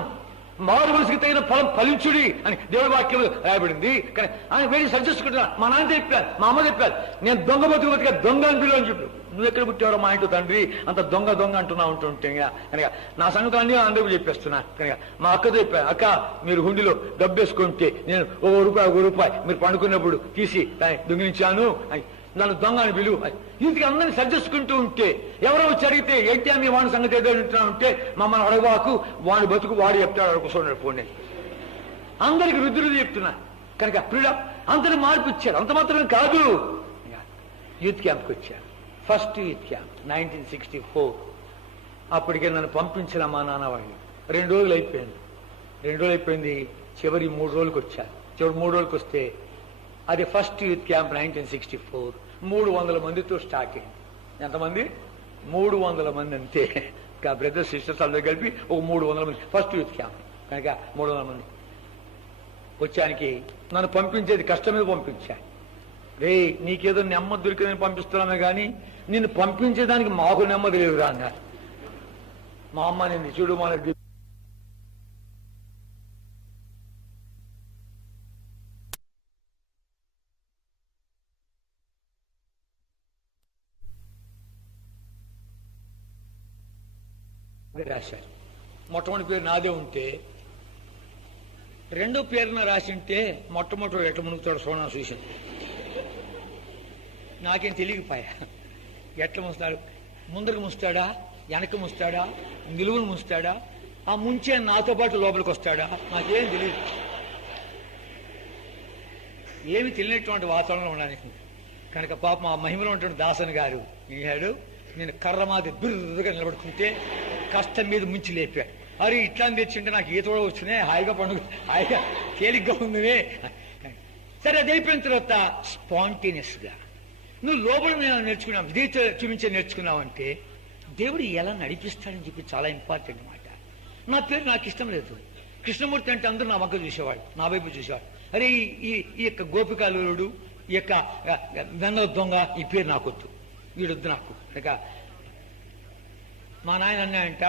మారు మనసుకి తగిన ఫలం ఫలించుడి అని దేవుడి వాక్యం రాయబడింది. కానీ ఆయన వేడి సరిచేసుకుంటున్నా. మా నాన్న చెప్పారు, మా అమ్మ చెప్పారు, నేను దొంగ బతుకుగా దొంగ అని పిలువని చెప్పు. నువ్వు ఎక్కడ పుట్టావో మా ఇంట్లో తండ్రి అంత దొంగ అంటున్నా ఉంటుంటే కనుక నా సంగతి అన్ని అందరికీ చెప్పేస్తున్నా. కనుక మా అక్కతో చెప్పాను, అక్క మీరు హుండీలో డబ్బు వేసుకుంటే నేను ₹1 మీరు పండుకున్నప్పుడు తీసి దొంగిలించాను అని నన్ను దొంగ అని పిలువు. ఇంటికి అందరినీ సరిచేసుకుంటూ ఉంటే ఎవరో వచ్చి అడిగితే ఏంటి మీ వాడి సంగతి ఏదో వింటున్నా ఉంటే మమ్మల్ని అడగవాకు, వాడి బతుకు వాడు చెప్తాడు అడుగుతున్నాడు ఫోన్. అందరికి రుద్దురుది చెప్తున్నా. కనుక ప్రియుడ అందరి మార్పు ఇచ్చారు. అంత మాత్రమే కాదు, యూత్ క్యాంప్కి వచ్చారు. First youth camp 1964. అప్పటికే నన్ను పంపించిన మా నాన్న వాళ్ళు 2 రోజులు అయిపోయింది. చివరి 3 రోజులకు వచ్చారు. చివరి 3 రోజులకు వస్తే అది ఫస్ట్ యూత్ క్యాంప్ 1964 300 మందితో స్టార్ట్ అయింది. ఎంతమంది? 300 మంది అంతే. బ్రదర్స్ సిస్టర్స్ అందరూ కలిపి ఒక 300 మంది ఫస్ట్ యూత్ క్యాంప్. కనుక 300 మంది వచ్చానికి నన్ను పంపించేది కష్టం మీద పంపించా. రే, నీకేదో నెమ్మది దొరికిందని పంపిస్తున్నామే కానీ నిన్ను పంపించేదానికి మాకు నెమ్మది లేదురా అన్నారు. మా అమ్మ నిన్ను చూడు మన రాశారు. మొట్టమొదటి పేరు నాదే ఉంటే రెండో పేరున రాసి ఉంటే మొట్టమొదటి ఎట్లా మునుగుతాడు సోనా చూసింది. నాకేం తెలియకపోయా ఎట్లా ముస్తాడు, ముందరకు ముస్తాడా, వెనక ముస్తాడా, నిలువును ముస్తాడా, ఆ ముంచే నాతో పాటు లోపలికి వస్తాడా, నాకేం తెలియదు. ఏమి తెలియనటువంటి వాతావరణంలో ఉండడానికి కనుక పాపం ఆ మహిమలో ఉన్నటువంటి దాసన్ గారు ఈనాడు నేను కర్రమాది బిర్రుగా నిలబడుతుంటే కష్టం మీద ముంచి లేపాడు. అరే ఇట్లా తెచ్చింటే నాకు ఈత కూడా వచ్చినాయి, హాయిగా పండుగ హాయిగా తేలిగ్గా ఉంది. సరే అది అయిపోయిన తర్వాత స్పాంటేనియస్ గా నువ్వు లోపల నేర్చుకున్నావు, విధేయత చూపించే నేర్చుకున్నావు అంటే దేవుడు ఎలా నడిపిస్తాడని చెప్పి చాలా ఇంపార్టెంట్ అన్నమాట. నా పేరు నాకు ఇష్టం లేదు. కృష్ణమూర్తి అంటే అందరూ నా వంక చూసేవాడు, నా వైపు చూసేవాడు. అరే ఈ యొక్క గోపికాలుడు, ఈ యొక్క వెన్న దొంగ, ఈ పేరు నాకొద్దు, వీడొద్దు నాకు. కనుక మా నాయన అన్నాయంట,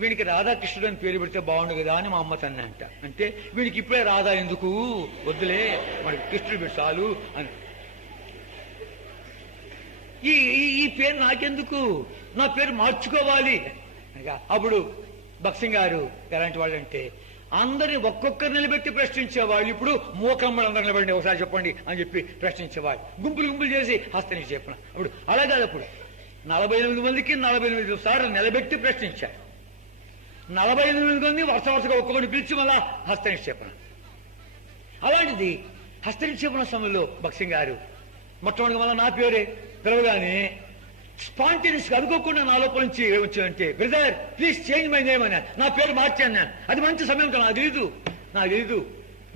వీడికి రాధాకృష్ణుడు అని పేరు పెడితే బాగుండు కదా అని మా అమ్మ తన్నాయంట. అంటే వీడికి ఇప్పుడే రాధా ఎందుకు, వద్దులే మనకి కృష్ణుడు పెట్టి చాలు అని. ఈ పేరు నాకెందుకు, నా పేరు మార్చుకోవాలి. అప్పుడు భక్సింగ్ గారు ఎలాంటి వాళ్ళు అంటే అందరిని ఒక్కొక్కరు నిలబెట్టి ప్రశ్నించేవాళ్ళు. ఇప్పుడు మూకమ్మలు అందరు నిలబడి ఒకసారి చెప్పండి అని చెప్పి ప్రశ్నించేవాళ్ళు. గుంపులు గుంపులు చేసి హస్తని చెప్పిన. అప్పుడు అలా కాదు, అప్పుడు 48 మందికి 48 సార్లు నిలబెట్టి ప్రశ్నించారు. 48 మంది వరుసగా ఒక్కొక్కరిని పిలిచి మళ్ళా హస్తనిక్షేపణ. అలాంటిది హస్తనిక్షేపణ సమయంలో భక్సింగ్ గారు మొట్టమొదటిగా మళ్ళీ నా పేరే పిలవగానే స్పాంటేనియస్ గా అనుకోకుండా నా లోపల నుంచి ఏమొచ్చానంటే, brother please change my name అన్నా. నా పేరు మార్చాను నేను. అది మంచి సమయం కదా, నాకు తెలీదు.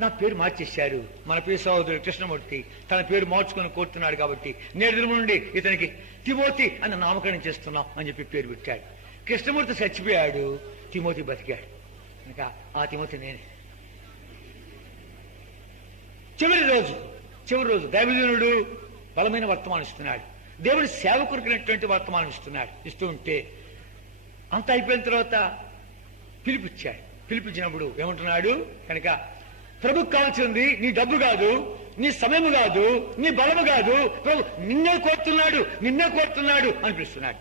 నా పేరు మార్చేశారు. మన పేరు సహోదరుడు కృష్ణమూర్తి తన పేరు మార్చుకొని కోరుతున్నాడు కాబట్టి నేడు నుండి ఇతనికి తిమోతి అని నామకరణం చేస్తున్నాం అని చెప్పి పేరు పెట్టాడు. కృష్ణమూర్తి చచ్చిపోయాడు, తిమోతి బతికాడు. కనుక ఆ తిమోతి నేనే. చివరి రోజు దైవజనుడు బలమైన వర్తమానం ఇస్తున్నాడు. దేవుడి సేవకురికినటువంటి వర్తమానం ఇస్తూ ఉంటే అంత అయిపోయిన తర్వాత పిలిపించాడు. పిలిపించినప్పుడు ఏమంటున్నాడు, కనుక ప్రభుకు కావాల్సింది నీ డబ్బు కాదు, నీ సమయము కాదు, నీ బలము కాదు, ప్రభు నిన్నే కోరుతున్నాడు అనిపిస్తున్నాడు.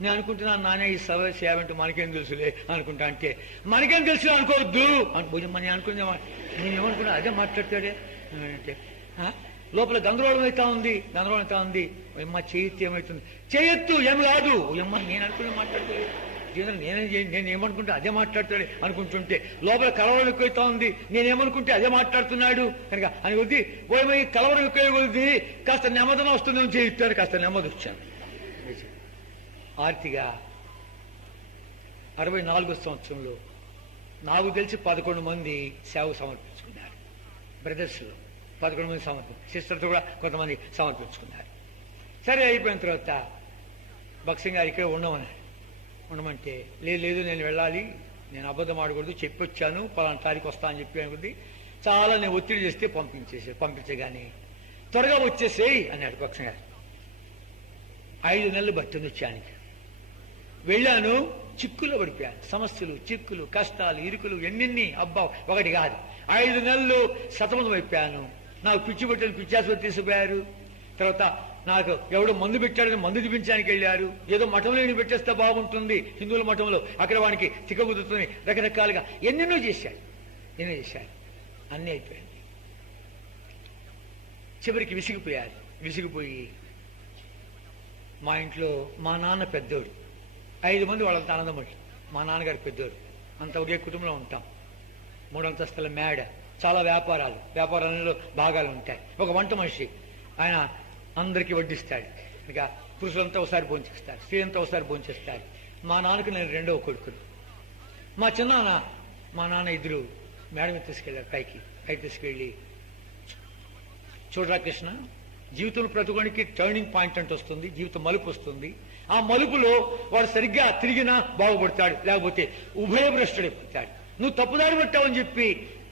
నేను అనుకుంటున్నాను, నానే ఈ సేవ అంటే మనకేం తెలుసులే అనుకుంటా. అంటే మనకేం తెలుసు అనుకోవద్దు నేను అనుకున్నా. నేను ఏమనుకున్నా అదే మాట్లాడతాడే అంటే లోపల గందరగోళం అవుతా ఉంది. ఎమ్మ చేయెత్తు ఏమవుతుంది, చేయెత్తు ఏం కాదు ఎమ్మ నేను అనుకుని మాట్లాడతాడు. నేను ఏమనుకుంటే అదే మాట్లాడతాడు అనుకుంటుంటే లోపల కలవరం ఎక్కువైతా ఉంది. నేనేమనుకుంటే అదే మాట్లాడుతున్నాడు కనుక అని కొద్ది పోయి కలవరం ఎక్కువ కొద్ది కాస్త నెమ్మదన వస్తుందని చేయిస్తాడు. కాస్త నెమ్మది వచ్చాను. ఆర్తిగా 64వ సంవత్సరంలో నాకు తెలిసి 11 మంది సేవకు సమర్పించుకున్నారు. బ్రదర్స్లో 11 మంది సిస్టర్తో కూడా కొంతమంది సమర్పించుకున్నారు. సరే అయిపోయిన తర్వాత భక్సింగ్ గారు ఇక్కడ ఉండమంటే లేదు నేను వెళ్ళాలి, నేను అబద్ధం ఆడకూడదు, చెప్పొచ్చాను పలానా తారీఖు వస్తా అని చెప్పి అనుకుంది. చాలా నేను ఒత్తిడి చేస్తే పంపించగానే త్వరగా వచ్చేసేయి అన్నాడు భక్సింగ్ గారు. 5 నెలలు పట్టింది వచ్చానికి. వెళ్ళాను, చిక్కుల్లో పడిపోయాను. సమస్యలు, చిక్కులు, కష్టాలు, ఇరుకులు ఎన్నిన్ని అబ్బా ఒకటి కాదు. 5 నెలలు సతమతం అయిపోయాను. నాకు పిచ్చి పెట్టిన పిచ్చాసులు తీసుకుపోయారు. తర్వాత నాకు ఎవడో మందు పెట్టాడని మందు చూపించడానికి వెళ్ళారు. ఏదో మఠంలో నేను పెట్టేస్తే బాగుంటుంది, హిందువుల మఠంలో అక్కడ వానికి తిక్కబుద్దుతుంది, రకరకాలుగా ఎన్నెన్నో చేశారు. అన్నీ అయిపోయింది. చివరికి విసిగిపోయి మా ఇంట్లో మా నాన్న పెద్దోడు, 5 మంది వాళ్ళంతా ఆనందమడి. మా నాన్నగారు పెద్దోడు, అంత ఒకే కుటుంబంలో ఉంటాం. 3 అంతస్తుల మేడ, చాలా వ్యాపారాలలో భాగాలు ఉంటాయి. ఒక వంట మనిషి, ఆయన అందరికీ వడ్డిస్తాడు. ఇక పురుషులంతా ఒకసారి భోంచేస్తారు, స్త్రీలంతా ఒకసారి భోంచేస్తారు. మా నాన్నకు నేను 2వ కొడుకును. మా నాన్న ఇద్దరు మేడ మీద తీసుకెళ్ళారు, పైకి తీసుకెళ్ళి, చూడరా కృష్ణ, జీవితంలో ప్రతికొనికి టర్నింగ్ పాయింట్ అంటూ వస్తుంది, జీవితం మలుపు వస్తుంది. ఆ మలుపులో వాడు సరిగ్గా తిరిగినా బాగుపడతాడు, లేకపోతే ఉభయభ్రష్టుడైపోతాడు. నువ్వు తప్పుదారి పట్టావని చెప్పి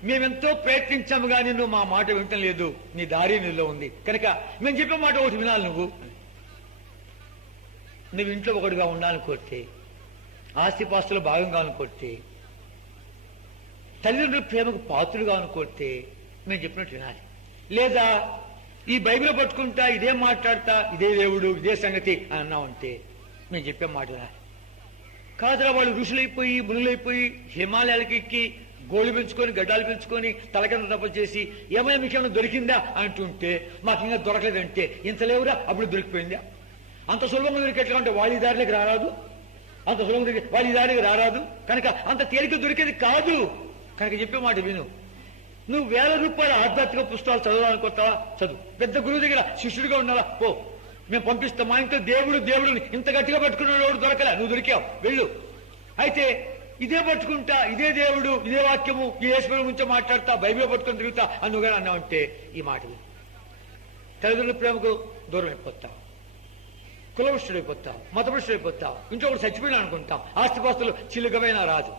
మేమెంతో ప్రయత్నించాము కానీ నువ్వు మా మాట వింటం లేదు, నీ దారి నీలో ఉంది కనుక మేము చెప్పే మాట ఒకటి వినాలి. నువ్వు ఇంట్లో ఒకటిగా ఉండాలని కోరితే, ఆస్తిపాస్తులు భాగంగా అనుకోతే, తల్లిదండ్రుల ప్రేమకు పాత్రులుగా అనుకోతే మేము చెప్పినట్టు వినాలి. లేదా ఈ బైబిల్ పట్టుకుంటా ఇదే మాట్లాడతా ఇదే దేవుడు ఇదే సంగతి అని అన్నామంటే మేము చెప్పే మాట వినాలి. కాదురా వాళ్ళు ఋషులైపోయి మునులైపోయి హిమాలయాలకి ఎక్కి గోళ్ళు పెంచుకొని గడ్డాలు పెంచుకొని తలకింద తపస్సు చేసి ఏమైనా మీకేమైనా దొరికిందా అంటుంటే మాకు ఇంకా దొరకలేదంటే ఇంత లేవురా అప్పుడు దొరికిపోయిందా? అంత సులభంగా దొరికేట్లా అంటే వాళ్ళ దారిలోకి రారాదు, అంత సులభంగా వాళ్ళ దారికి రారాదు కనుక అంత తేలిక దొరికేది కాదు. కనుక చెప్పే మాట విను. నువ్వు వేల రూపాయల ఆధ్యాత్మిక పుస్తకాలు చదవాలనుకుంటావా? చదువు. పెద్ద గురువు దగ్గర శిష్యుడిగా ఉన్నావా? పో, మేము పంపిస్తాం. మా ఇంట్లో దేవుడిని ఇంత గట్టిగా పట్టుకున్నాడు దొరకలే, నువ్వు దొరికావు, వెళ్ళు. అయితే ఇదే పట్టుకుంటా ఇదే దేవుడు ఇదే వాక్యము ఈ ఈశ్వరుడు గురించి మాట్లాడతా బైబిల్ పట్టుకొని తిరుగుతా అని నువ్వు కానీ అన్నావంటే ఈ మాట తల్లిదండ్రుల ప్రేమకు దూరం అయిపోతావు, కులవృష్టుడైపోతావు, మతభ్రష్టుడైపోతావు, ఇంట్లో ఒకటి చచ్చిపోయినా అనుకుంటాం, ఆస్తిపాస్తులు చిలుకమైనా రాదు.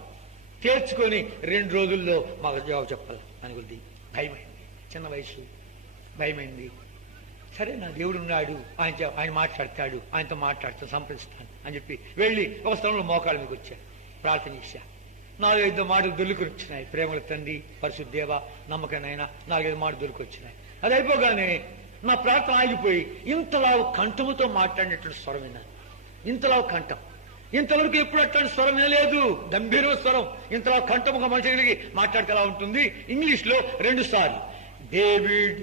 తేల్చుకొని 2 రోజుల్లో మాకు జవాబు చెప్పాలి అని కొద్ది భయమైంది. చిన్న వయసు భయమైంది. సరే నా దేవుడు ఉన్నాడు, ఆయన మాట్లాడతాడు, ఆయనతో మాట్లాడుతాను సంప్రదిస్తాను అని చెప్పి వెళ్ళి ఒక స్థలంలో మోకాళ్ళ మీకు వచ్చాను, ప్రార్థన చేశా. 4-5 మాటలు దొరికి వచ్చినాయి. ప్రేమల తండ్రి పరిశుద్ధేవ నమ్మకనైనా 4-5 మాటలు దొరికి వచ్చినాయి. అది అయిపోగానే నా ప్రార్థన ఆగిపోయి ఇంతలావు కంఠముతో మాట్లాడినటువంటి స్వరం విన్నాను. ఇంతలావు కంఠం, ఇంతవరకు ఎప్పుడు అట్లాంటి స్వరం వినలేదు. గంభీర స్వరం, ఇంతలా కంఠముగా మనిషికి మాట్లాడితే ఎలా ఉంటుంది? ఇంగ్లీష్ లో 2 సార్లు David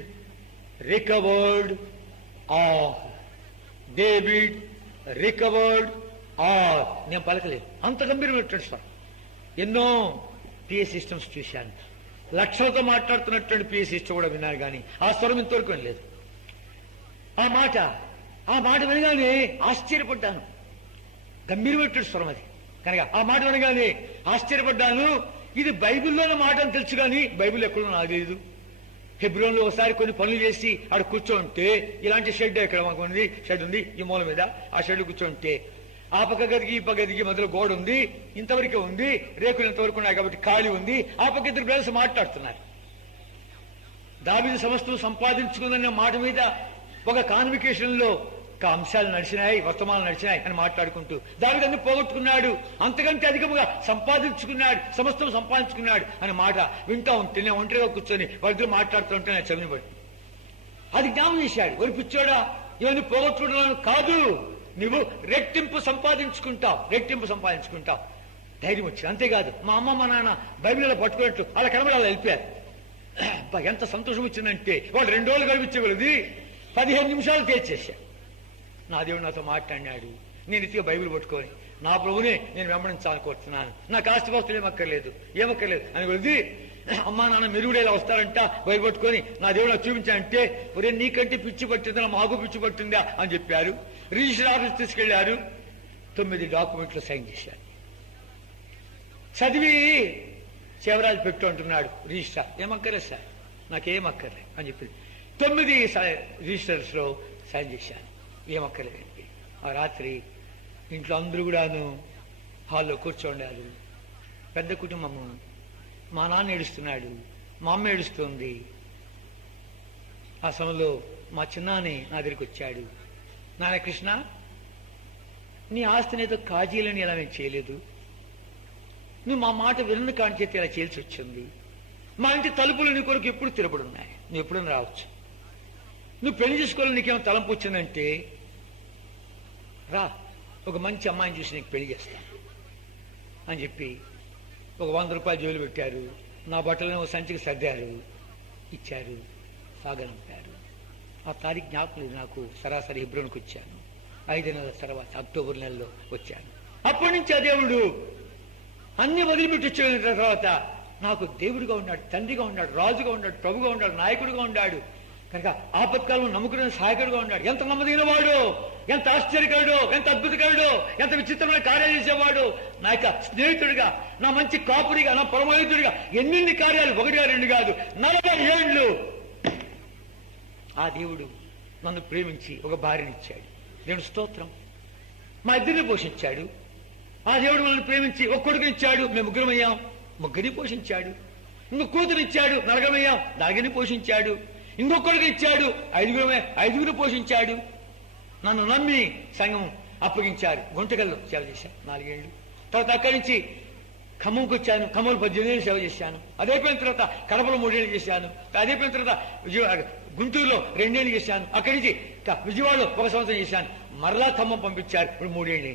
recovered all, David recovered all. నేను పలకలేదు, అంత గంభీరమైనటువంటి స్వరం. ఎన్నో పిఏ సిస్టమ్స్ చూశాను, లక్షలతో మాట్లాడుతున్నటువంటి పిఏ సిస్టమ్ కూడా విన్నాను, కానీ ఆ స్వరం ఇంతవరకు వినలేదు. ఆ మాట వినగానే ఆశ్చర్యపడ్డాను. గంభీరమైనటువంటి స్వరం అది కనుక ఆ మాట వినగానే ఆశ్చర్యపడ్డాను. ఇది బైబిల్లోని మాట అని తెలుసు కానీ బైబిల్ ఎక్కడో నాకు తెలియదు. హెబ్రోన్లో ఒకసారి కొన్ని పనులు చేసి ఆడ కూర్చోంటే ఇలాంటి షెడ్ ఇక్కడ మాకు ఉంది, షెడ్ ఉంది ఈ మూల మీద, ఆ షెడ్ కూర్చోంటే ఆ పక్క గదికి ఈ పక్క గదికి మధ్యలో గోడ ఉంది, ఇంతవరకే ఉంది, రేకులు ఇంతవరకు ఉన్నాయి కాబట్టి ఖాళీ ఉంది. ఆ పక్క 2 బ్రదర్స్ మాట్లాడుతున్నారు. దావీదు సమస్తం సంపాదించుకుందన్న మాట మీద ఒక కాన్వికేషన్ లో అంశాలు నడిచినాయి, వర్తమానాలు నడిచినాయి అని మాట్లాడుకుంటూ దావీదు అన్ని పోగొట్టుకున్నాడు, అంతకంటే అధికముగా సంపాదించుకున్నాడు, సమస్తం సంపాదించుకున్నాడు అనే మాట వింటా ఉంటే నేను ఒంటరిగా కూర్చొని వాళ్ళతో మాట్లాడుతూ ఉంటే నేను చెవినిపడి అది జ్ఞాపకం చేశాడు. ఒరి పిచ్చోడా, ఇవన్నీ పోగొట్టుకుంటున్నాను కాదు, నువ్వు రెట్టింపు సంపాదించుకుంటావు ధైర్యం వచ్చింది. అంతేకాదు మా అమ్మ మా నాన్న బైబిల్లో పట్టుకున్నట్టు అలా కనబడి అలా వెళ్ళిపోయారు. ఎంత సంతోషం వచ్చిందంటే వాళ్ళు 2 రోజులు గడిపించగలది 15 నిమిషాలు తేల్చేశా. నా దేవుడు నాతో మాట్లాడినాడు. నేను ఇతిగా బైబిల్ పట్టుకొని నా ప్రభునే నేను వెంబడించాలనుకుంటున్నాను, నాకు ఆస్తిపాస్తులు ఏమక్కర్లేదు అని వెళ్ళి అమ్మా నాన్న మెరుగుడేలా వస్తారంట బైబిల్ పట్టుకొని నా దేవుడు నాకు చూపించానంటే ఒరే నీకంటే పిచ్చి పట్టిందా మాకు పిచ్చి పట్టిందా అని చెప్పారు. రిజిస్టర్ ఆఫీస్ తీసుకెళ్లారు, 9 డాక్యుమెంట్లు సైన్ చేశారు. చదివి చివరాలు పెట్టు అంటున్నాడు రిజిస్టర్. ఏమక్కర్లేదు సార్, నాకేం అక్కర్లేదు అని చెప్పింది. 9 రిజిస్టర్స్ లో సైన్ చేశాను, ఏమక్కర్లేదండి. ఆ రాత్రి ఇంట్లో అందరూ కూడాను హాల్లో కూర్చోండారు. పెద్ద కుటుంబము. మా నాన్న ఏడుస్తున్నాడు, మా అమ్మ ఏడుస్తుంది. ఆ సమయంలో మా చిన్నాని నా దగ్గరికి వచ్చాడు. నాన్న కృష్ణ, నీ ఆస్తిని ఏదో కాజీలని ఇలా నేను చేయలేదు, నువ్వు మా మాట వినని కాని చేతి ఇలా చేయాల్సి వచ్చింది. మా ఇంటి తలుపులు నీ కొరకు ఎప్పుడు తిరబడి ఉన్నాయి, నువ్వు ఎప్పుడైనా రావచ్చు. నువ్వు పెళ్లి చేసుకోవాలని నీకేమో తలంపు వచ్చిందంటే రా, ఒక మంచి అమ్మాయిని చూసి నీకు పెళ్లి చేస్తాను అని చెప్పి ఒక 100 రూపాయలు జోలు పెట్టారు. నా బట్టలను ఒక సంచికి సర్దారు, ఇచ్చారు, సాగనంపారు. ఆ తారీఖు జ్ఞాపకం నాకు. సరాసరి హెబ్రోన్కి వచ్చాను. 5 నెలల తర్వాత అక్టోబర్ నెలలో వచ్చాను. అప్పటి నుంచి ఆ దేవుడు అన్ని వదిలిపెట్టి వచ్చిన తర్వాత నాకు దేవుడిగా ఉన్నాడు, తండ్రిగా ఉన్నాడు, రాజుగా ఉన్నాడు, ప్రభుగా ఉన్నాడు, నాయకుడిగా ఉన్నాడు. కనుక ఆపత్కాలంలో నమ్ముకున్న సహాయకుడుగా ఉన్నాడు. ఎంత నమ్మదగిన వాడు, ఎంత ఆశ్చర్యకరుడు, ఎంత అద్భుతకరుడు, ఎంత విచిత్రమైన కార్యాలు చేసేవాడు. నా యొక్క స్నేహితుడిగా, నా మంచి కాపుడిగా, నా పరమహితుడిగా ఎన్ని కార్యాలు, 1 2 కాదు 40 ఏళ్ళు ఆ దేవుడు నన్ను ప్రేమించి ఒక భార్యనిచ్చాడు. దేవుడు స్తోత్రం. మా ఇద్దరిని పోషించాడు. ఆ దేవుడు మనల్ని ప్రేమించి ఒక కొడుకునిచ్చాడు, మేము ముగ్గురమయ్యాం, ముగ్గురిని పోషించాడు. ఇంకో కూతురిచ్చాడు, నలుగురమయ్యాం, నలుగురిని పోషించాడు. ఇంకొక కొడుకునిచ్చాడు, ఐదుగురు పోషించాడు. నన్ను నమ్మి సంఘం అప్పగించారు. గుంటకల్లో సేవ చేశాను 4 ఏళ్ళు. తర్వాత అక్కడి నుంచి ఖమ్మంకి వచ్చాను. ఖమ్మంలో 18 ఏళ్ళు సేవ చేశాను. అదైపోయిన తర్వాత కడపలో 3 ఏళ్ళు చేశాను. అదైపోయిన తర్వాత గుంటూరులో 2 ఏళ్ళు చేశాను. అక్కడి నుంచి విజయవాడలో 1 సంవత్సరం చేశాను. మరలా ఖమ్మం పంపించారు. ఇప్పుడు 3 ఏళ్ళు.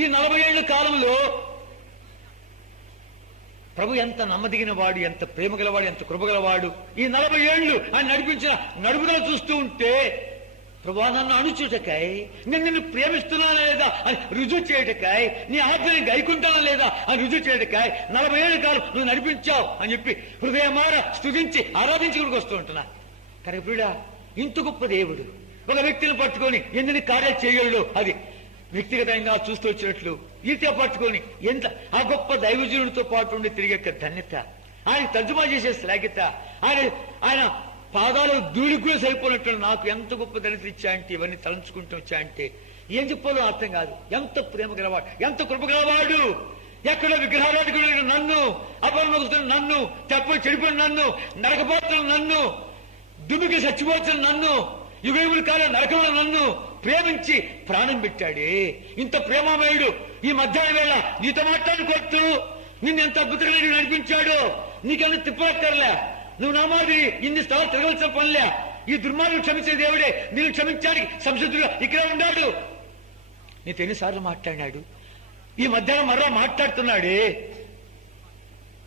ఈ 40 ఏళ్ల కాలంలో ప్రభు ఎంత నమ్మదగిన వాడు, ఎంత ప్రేమ గలవాడు, ఎంత కృపగలవాడు. ఈ 40 ఏళ్లు ఆయన నడిపించిన నడుపుదల చూస్తూ ఉంటే ప్రభు నన్ను అణుచుటకై, నేను నిన్ను ప్రేమిస్తున్నానా లేదా అని రుజువు చేయటకాయ్, నీ ఆజ్ఞని గైకుంటానా లేదా అని రుజువు చేయటకాయ్ 40 ఏళ్ల కాలం నువ్వు నడిపించావు అని చెప్పి హృదయమార స్తుతించి ఆరాధించుకుడికి వస్తూ ఉంటున్నా. కరెక్టుడా, ఇంత గొప్ప దేవుడు ఒక వ్యక్తిని పట్టుకొని ఎన్ని కార్యాలు చేయగలడు. అది వ్యక్తిగతంగా చూస్తూ వచ్చినట్లు ఈత పట్టుకొని ఎంత ఆ గొప్ప దైవజనుడితో పాటు ఉండి తిరిగే ధన్యత, ఆయన తర్జుమా చేసే శ్లాఘ్యత, ఆయన పాదాలు ధూళికులు సరిపోయినట్లు నాకు ఎంత గొప్ప దళిత ఇచ్చా అంటే, ఇవన్నీ తలంచుకుంటూ వచ్చా అంటే ఏం చెప్పాలో అర్థం కాదు. ఎంత ప్రేమ గలవాడు, ఎంత కృప గలవాడు. ఎక్కడో విగ్రహారాధికుడు నన్ను, అపరమగుతున్న నన్ను, తప్పులు చెడిపోయిన నన్ను, నరకపోతున్న నన్ను, దుమికి చచ్చిపోతున్న నన్ను, యుగముల కాలం నరకంలో నన్ను ప్రేమించి ప్రాణం పెట్టాడే. ఇంత ప్రేమామయుడు ఈ మధ్యాహ్న వేళ నీతో మాట్లాడుకోవచ్చు. నిన్ను ఎంత అద్భుతంగా నడిపించాడు. నీకన్నా తిప్పక్కర్లే. నువ్వు నా మాదిరి ఇన్ని స్థలాలు తిరగవలసిన పనిలే. ఈ దుర్మార్గులు క్షమించే దేవుడే నేను క్షమించడానికి సంసిద్ధుడు ఇక్కడే ఉన్నాడు. నీతో ఎన్నిసార్లు మాట్లాడినాడు. ఈ మధ్యాహ్నం మరో మాట్లాడుతున్నాడే.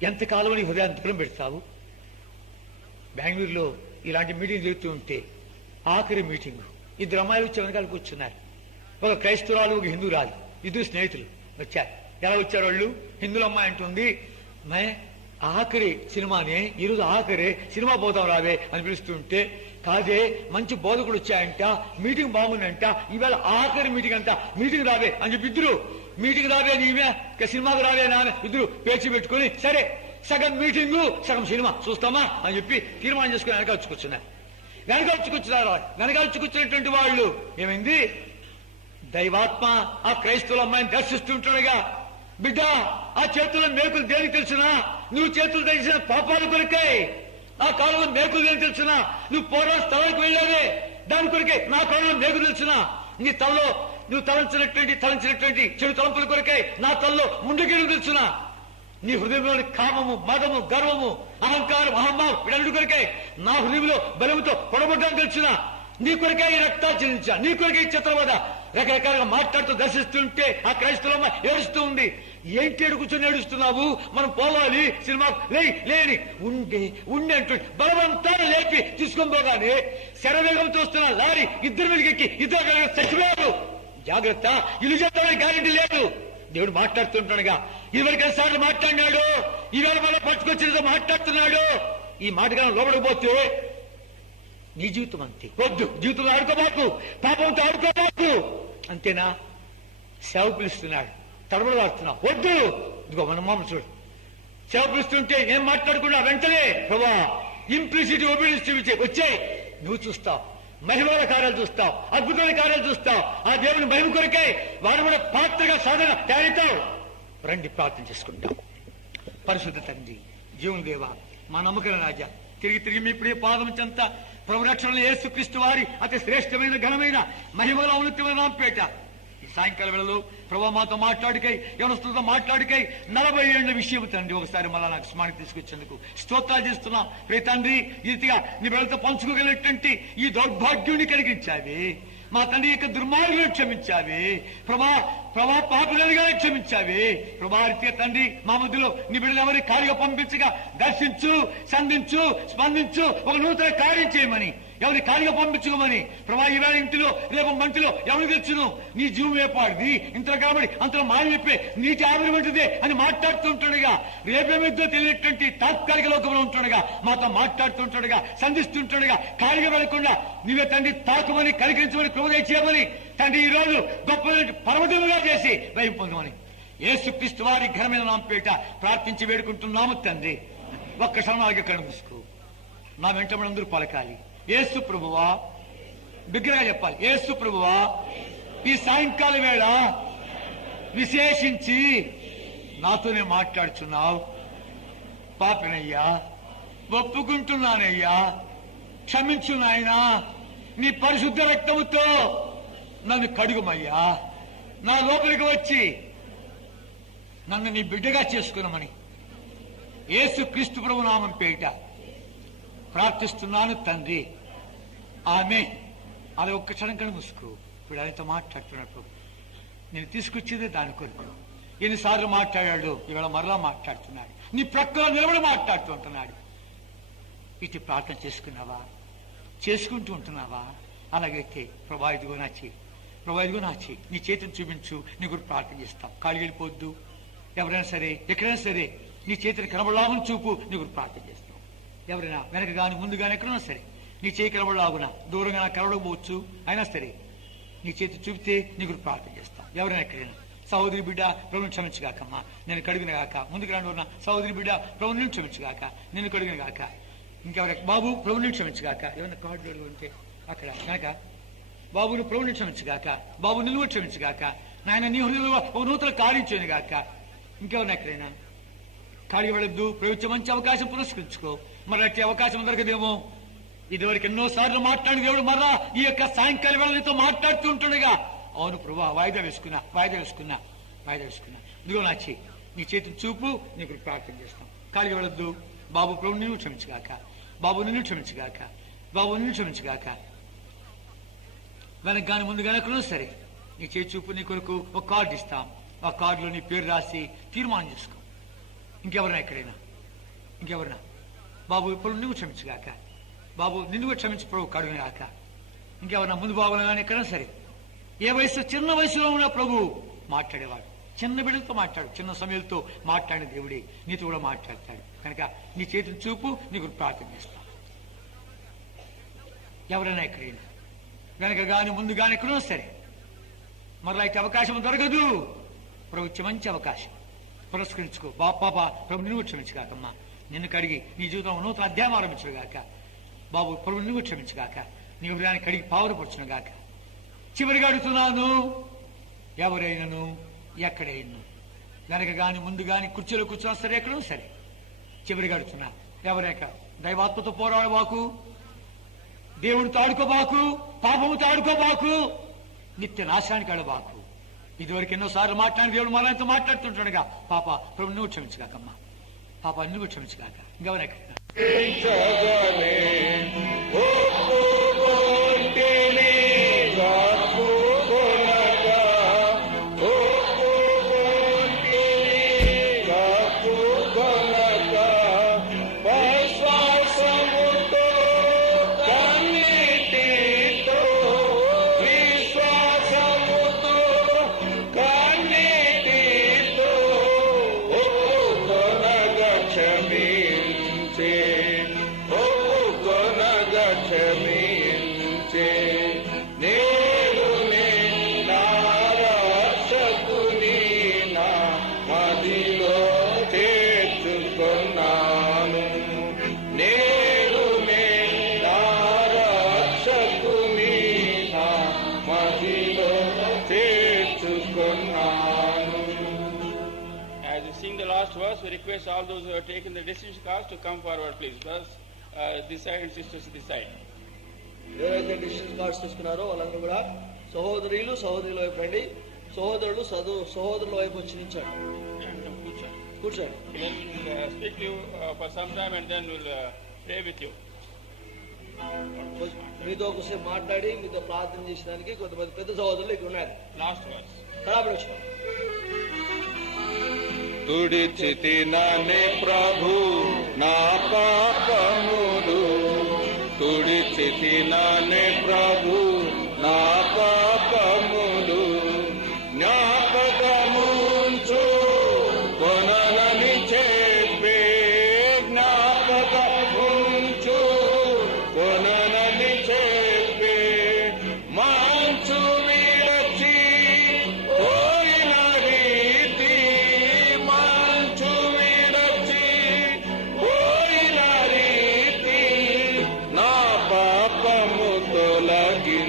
ఎంతకాలం నీ హృదయాంతరం పెడతావు. బెంగళూరులో ఇలాంటి మీటింగ్ జరుగుతూ ఉంటే ఆఖరి మీటింగ్ 2 అమ్మాయిలు వచ్చి వెనకాల కూర్చున్నారు. ఒక క్రైస్తవురాలు, ఒక హిందూరాలు, 2 స్నేహితులు వచ్చారు. ఎలా వచ్చారు వాళ్ళు? హిందువుల అమ్మాయి అంటుంది, మే ఆఖరి సినిమానే, ఈరోజు ఆఖరే సినిమా పోతాం రావే అని పిలుస్తుంటే, కాదే మంచి బోధకుడు వచ్చాయంట, మీటింగ్ బాగుందంట, ఈవేళ ఆఖరి మీటింగ్ అంట, మీటింగ్ రావే అని చెప్పి ఇద్దరు మీటింగ్ రావే నీవే సినిమాకు రావే నా ఇద్దరు పేచి పెట్టుకుని, సరే సగం మీటింగు సగం సినిమా చూస్తామా అని చెప్పి తీర్మానం చేసుకుని వెనక వచ్చుకొచ్చున్నారు. వెనకాల్చుకొచ్చినటువంటి వాళ్ళు ఏమైంది? దైవాత్మ ఆ క్రైస్తవుల అమ్మాయిని దర్శిస్తుంటాడుగా. బిడ్డ, ఆ చేతుల్లో మేకులు దేనికి తెలిసినా? నువ్వు చేతులు తెలిసిన పాపాలు కొరికై. ఆ కాలంలో మేకులు దేనికి తెలిసినా? నువ్వు పోరా స్థలానికి వెళ్ళావే దాని కొరికై. నా కాలంలో మేకులు తెలిసినా? నీ తలలో నువ్వు తలంచినటువంటి చెడు తలంపుల కొరికై నా తలలో ముందుకెళ్ళి తెలిసినా? నీ హృదయంలోని కామము, మదము, గర్వము, అహంకారం, అహంభావం వీటన్నిటి కొరకై నా హృదయంలో బలముతో పొడబడ్డానికి తెలిసిన నీ కొరకై రక్తాలు చెల్లించా, నీ కొరకై చిత్రవద రకరకాలుగా మాట్లాడుతూ దర్శిస్తుంటే ఆ క్రైస్తవులమ్మ ఏడుస్తూ ఉంది. ఏంటి కూర్చొని ఏడుస్తున్నావు? మనం పోవాలి సినిమాకు, లేని ఉండి అంటూ బలవంతాన్ని లేపి తీసుకొని పోగానే శరవేగంతో వస్తున్న లారీ 2 మీదకి ఎక్కి 2 చచ్చిపోయారు. జాగ్రత్త, ఇల్లు చేద్దామని గ్యారెంటీ లేదు. దేవుడు మాట్లాడుతుంటాడుగా. 20 సార్లు మాట్లాడినాడు, ఈవేళ మళ్ళీ పట్టుకొచ్చినతో మాట్లాడుతున్నాడు. ఈ మాటగా లోపలిపోతే నీ జీవితం అంతే. వద్దు, జీవితంలో ఆడుకోబాకు, పాపంతో ఆడుకోబాకు. అంతేనా? సేవ పిలుస్తున్నాడు, తడబడలాడుతున్నావు, వద్దు. ఇదిగో మన మామ చూడు, సేవ పిలుస్తుంటే ఏం మాట్లాడకుండా వెంటనే ప్రభా ఇంప్లిసిటీ ఒబీడియన్స్ చూపించే వచ్చే. నువ్వు చూస్తావు, మహిమల కార్యాలు చూస్తావు, అద్భుతమైన కార్యాలు చూస్తావు. ఆ దేవుని మహిమ కొరకై వారు కూడా పాత్రగా సాధన తయారవుతావు. రండి ప్రార్థన చేసుకుంటాం. పరిశుద్ధ తండ్రి, జీవుని దేవ, మా నమ్మకం రాజా, తిరిగి మీ ప్రియ పాదం చెంత ప్రభు రక్షణలో యేసుక్రీస్తు వారి అతి శ్రేష్టమైన ఘనమైన మహిమల ఉన్నతమైన నామపేట ఈ సాయంకాల వేళలో ప్రభు మాతో మాట్లాడికై, యవనస్తులతో మాట్లాడికై 40 ఏళ్ల విషయం తండ్రి ఒకసారి మళ్ళా నాకు స్మరణకు తీసుకొచ్చేందుకు స్తోత్రాలు చేస్తున్నాం. ప్రియ తండ్రి, ఈ రీతిగా నీ బిడ్డలతో పంచుకోగలిగినటువంటి ఈ దౌర్భాగ్యుని కలిగించావి. మా తండ్రి యొక్క దుర్మార్గులను క్షమించావి ప్రభా పాపులుగా క్షమించావి ప్రభా. రీతిగా తండ్రి మా మధ్యలో నీ బిడ్డలు ఎవరి కార్యం పంపించగా దర్శించు, సంధించు, స్పందించు, ఒక నూతన కార్యం చేయమని, ఎవరి కార్యం పంపించుకోమని ప్రభా. ఈవేళ ఇంటిలో రేపు మంటిలో ఎవరు తెచ్చును? నీ జీవం ఏపాడిది, ఇంతలో కాబట్టి అంతలో మాయ చెప్పే నీటి ఆవిరి వంటిదే అని మాట్లాడుతుంటాడుగా. రేపేమిద్దో తెలియనటువంటి తాత్కాలిక లోకంలో ఉంటుండగా మాతో మాట్లాడుతుంటాడుగా, సంధిస్తుంటాడుగా. కార్యం వెళ్లకుండా నీవే తండ్రి తాకుమని, కనికరించమని, కృపదయ చేయమని తండ్రి ఈ రోజు గొప్ప పర్వతముగా చేసి వైపు పొందమని యేసుక్రీస్తు వారి ఘనమైన నామపేట ప్రార్థించి వేడుకుంటున్నాము తండ్రి. ఒక్క క్షణాలుగా కళ్ళు మూసుకో, నా వెంట మనందరూ పలకాలి. యేసు ప్రభువా, బిగ్గరగా చెప్పాలి. యేసు ప్రభువా, ఈ సాయంకాల వేళ విశేషించి నాతోనే మాట్లాడుచున్నావు. పాపినయ్యా, ఒప్పుకుంటున్నానయ్యా, క్షమించు నాయనా. నీ పరిశుద్ధ రక్తముతో నన్ను కడుగుమయ్యా. నా లోపలికి వచ్చి నన్ను నీ బిడ్డగా చేసుకున్నామని యేసు క్రీస్తు ప్రభు నామం పేరిట ప్రార్థిస్తున్నాను తండ్రి. ఆమె అలా ఒక్క క్షణం కళ్ళు మూసుకో. ఇప్పుడు ఆయనతో మాట్లాడుతున్నప్పుడు నేను తీసుకొచ్చేదే దాని కొరకు. ఎన్నిసార్లు మాట్లాడాడు, ఇవాళ మరలా మాట్లాడుతున్నాడు. నీ ప్రక్కలో నిలబడి మాట్లాడుతూ ఉంటున్నాడు. ఇటు ప్రార్థన చేసుకున్నావా, చేసుకుంటూ ఉంటున్నావా? అలాగైతే ప్రభా ఇదిగో నా చేయి, ప్రభా ఇదిగో నా చేయి, నీ చేతిని చూపించు, నీ గురించి ప్రార్థన చేస్తాం. కాళ్ళు వెళ్ళిపోద్దు. ఎవరైనా సరే, ఎక్కడైనా సరే నీ చేతిని కనబడలాగున చూపు, నీ గురించి ప్రార్థన చేస్తాం. ఎవరైనా వెనక గాని ముందు గాని ఎక్కడైనా సరే నీ చేయి కనబడలాగున, దూరంగా నాకు కనబడకపోవచ్చు, అయినా సరే నీ చేతి చూపితే నీ గురించి ప్రార్థన చేస్తాం. ఎవరైనా ఎక్కడైనా సహోదరి బిడ్డ ప్రభుని క్షమించగాకమ్మా, నేను కడిగిన గాక. ముందుకు రాండి ఉన్న సహోదరి బిడ్డ ప్రభుని క్షమించగాక, నేను కడిగిన గాక. ఇంకెవరైనా బాబు ప్రభుని క్షమించగాక. ఏమైనా కార్డు ఉంటే అక్కడ కనుక బాబును ప్రభుని క్షమించగాక, బాబు నిలువ క్షమించగాక. నాయన నీ హృదయంలో ఒక నూతన కార్యించేది గాక. ఇంకెవరైనా ఎక్కడైనా కాడికి వెళ్ళొద్దు. ప్రభుత్వం మంచి అవకాశం పురస్కరించుకో. మరి అట్టి అవకాశం దొరకదేమో. ఇదివరకు ఎన్నోసార్లు మాట్లాడిన దేవుడు మరలా ఈ యొక్క సాయంకాలం వేళ నీతో మాట్లాడుతూ ఉంటుండగా, అవును ప్రభా, వాయిదా వేసుకున్నా. ఇదిగో నా చేయి, నీ చేతిని చూపు, నీకు ప్రార్థన చేస్తాం. కాడికి వెళ్ళొద్దు. బాబు ప్రభు నిన్ను క్షమించగాక, బాబు నిన్ను క్షమించగాక, బాబు నిన్ను క్షమించగాక. వెనక గాని ముందు గాని ఎక్కడో సరే నీ చేతి చూపు, నీ కొరకు ఒక కార్డు ఇస్తాం. ఆ కార్డులో నీ పేరు రాసి తీర్మానం చేసుకో. ఇంకెవరైనా ఎక్కడైనా బాబు ఇప్పుడు నువ్వు క్షమించగాక, బాబు నిన్ను క్షమించి ప్రభు కడుగుగాక. ఇంకెవరన్నా ముందు బాబులు కానీ ఎక్కడైనా సరే ఏ వయసు, చిన్న వయసులో ఉన్న ప్రభు మాట్లాడేవాడు. చిన్న బిడ్డలతో మాట్లాడు, చిన్న సమయంతో మాట్లాడిన దేవుడే నీతో కూడా మాట్లాడతాడు. కనుక నీ చేతిని చూపు, నీకు ప్రార్థన చేస్తాం. ఎవరైనా ఎక్కడైనా వెనక గాని ముందు గాని ఎక్కడో సరే మరలా అయితే అవకాశం దొరకదు. ప్రభు మంచి అవకాశం పురస్కరించుకో. పాప ప్రభు నిన్ను క్షమించగాకమ్మా, నిన్ను కడిగి నీ జీవితం నూతన అధ్యాయం ఆరంభించగాక. బాబు ప్రభు నిన్ను క్షమించగాక, నీ హృదయాన్ని కడిగి పావురపరచునుగాక. చివరిగా అడుగుతున్నాను, ఎవరైనాను ఎక్కడైనా వెనక గాని ముందు గాని కుర్చీలో కూర్చున్నా సరే, ఎక్కడో సరే చివరిగా అడుగుతున్నా, ఎవరైనా దైవాత్మతో పోరాడబాకు, దేవుడితో ఆడుకోబాకు, పాపముతో ఆడుకోబాకు, నిత్య నాశానికి ఆడబాకు. ఇదివరకు ఎన్నోసార్లు మాట్లాడిన దేవుడు మనతో మాట్లాడుతుంటాడుగా. పాప ప్రభు నువ్వు క్షమించగాకమ్మా, పాప నువ్వు క్షమించగాక. ఇంకెవరైనా we request all those who have taken the decision cards to come forward, please. Brothers, this side and sisters this side. ఎవరైతే డిసిషన్ కార్డ్స్ తీసుకున్నారో వాళ్ళందరూ కూడా సహోదరుల వైపు రండి, సహోదరుల వైపు వచ్చి నిల్చోండి. కూర్చోండి. Then we'll speak to you for some time and then we'll pray with you. మీతో ఒకసారి మాట్లాడి మీతో ప్రార్థన చేసడానికి కొంతమంది పెద్ద సహోదరులు ఇక్కడ ఉన్నారు. Last verse. ఖరాబ్ వచ్చి తుడిచితి నన్ను ప్రభు నా పాపములు, తుడిచితి నన్ను ప్రభు నా పాపములు, జ్ఞాపకముంచు కొనలని చెప్పే, జ్ఞాపకముంచు కొనలని చెప్పే, మంచు విడచి పోయిన రీతి, మంచు విడచి పోయిన రీతి, నా పాపము తొలగి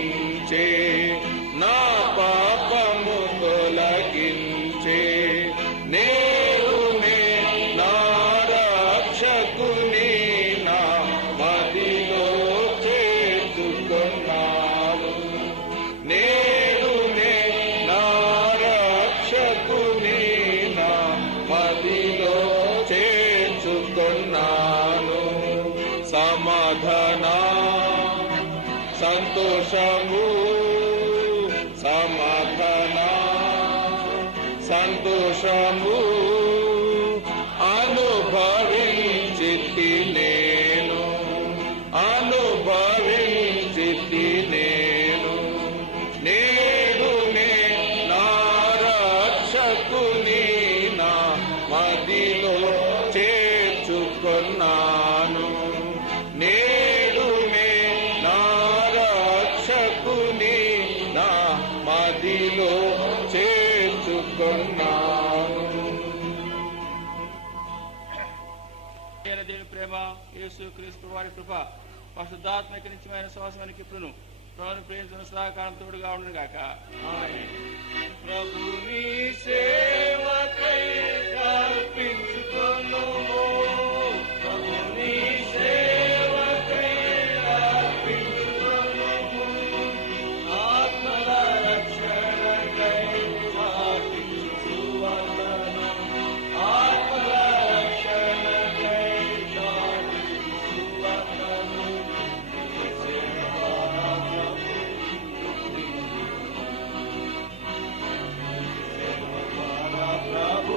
సమాధాన సంతోషము సమాధాన సంతోషము అనుభవించితి నేను అనుభవించితి నేను నేడు నే నా రక్షకుని నా మదిలో చేర్చుకున్నాను నేడు నే నా రక్షకుని నా మదిలో చేర్చుకున్నాను. దేవుని ప్రేమ, యేసు క్రీస్తు వారి కృప, పరిశుద్ధాత్మక నిత్యమైన శ్వాసానికి ఇప్పుడును ప్రభుని ప్రేమించిన సదాకాలం తోడుగా ఉండును గాక. ప్రభుని సేవకై కల్పించుకొనుము ప్రభుని సేవకై కల్పించుకొనుము ఆత్మల రక్షణకై పాటించు వందనం ఆత్మల రక్షణకై పాటించు వందనం ప్రభు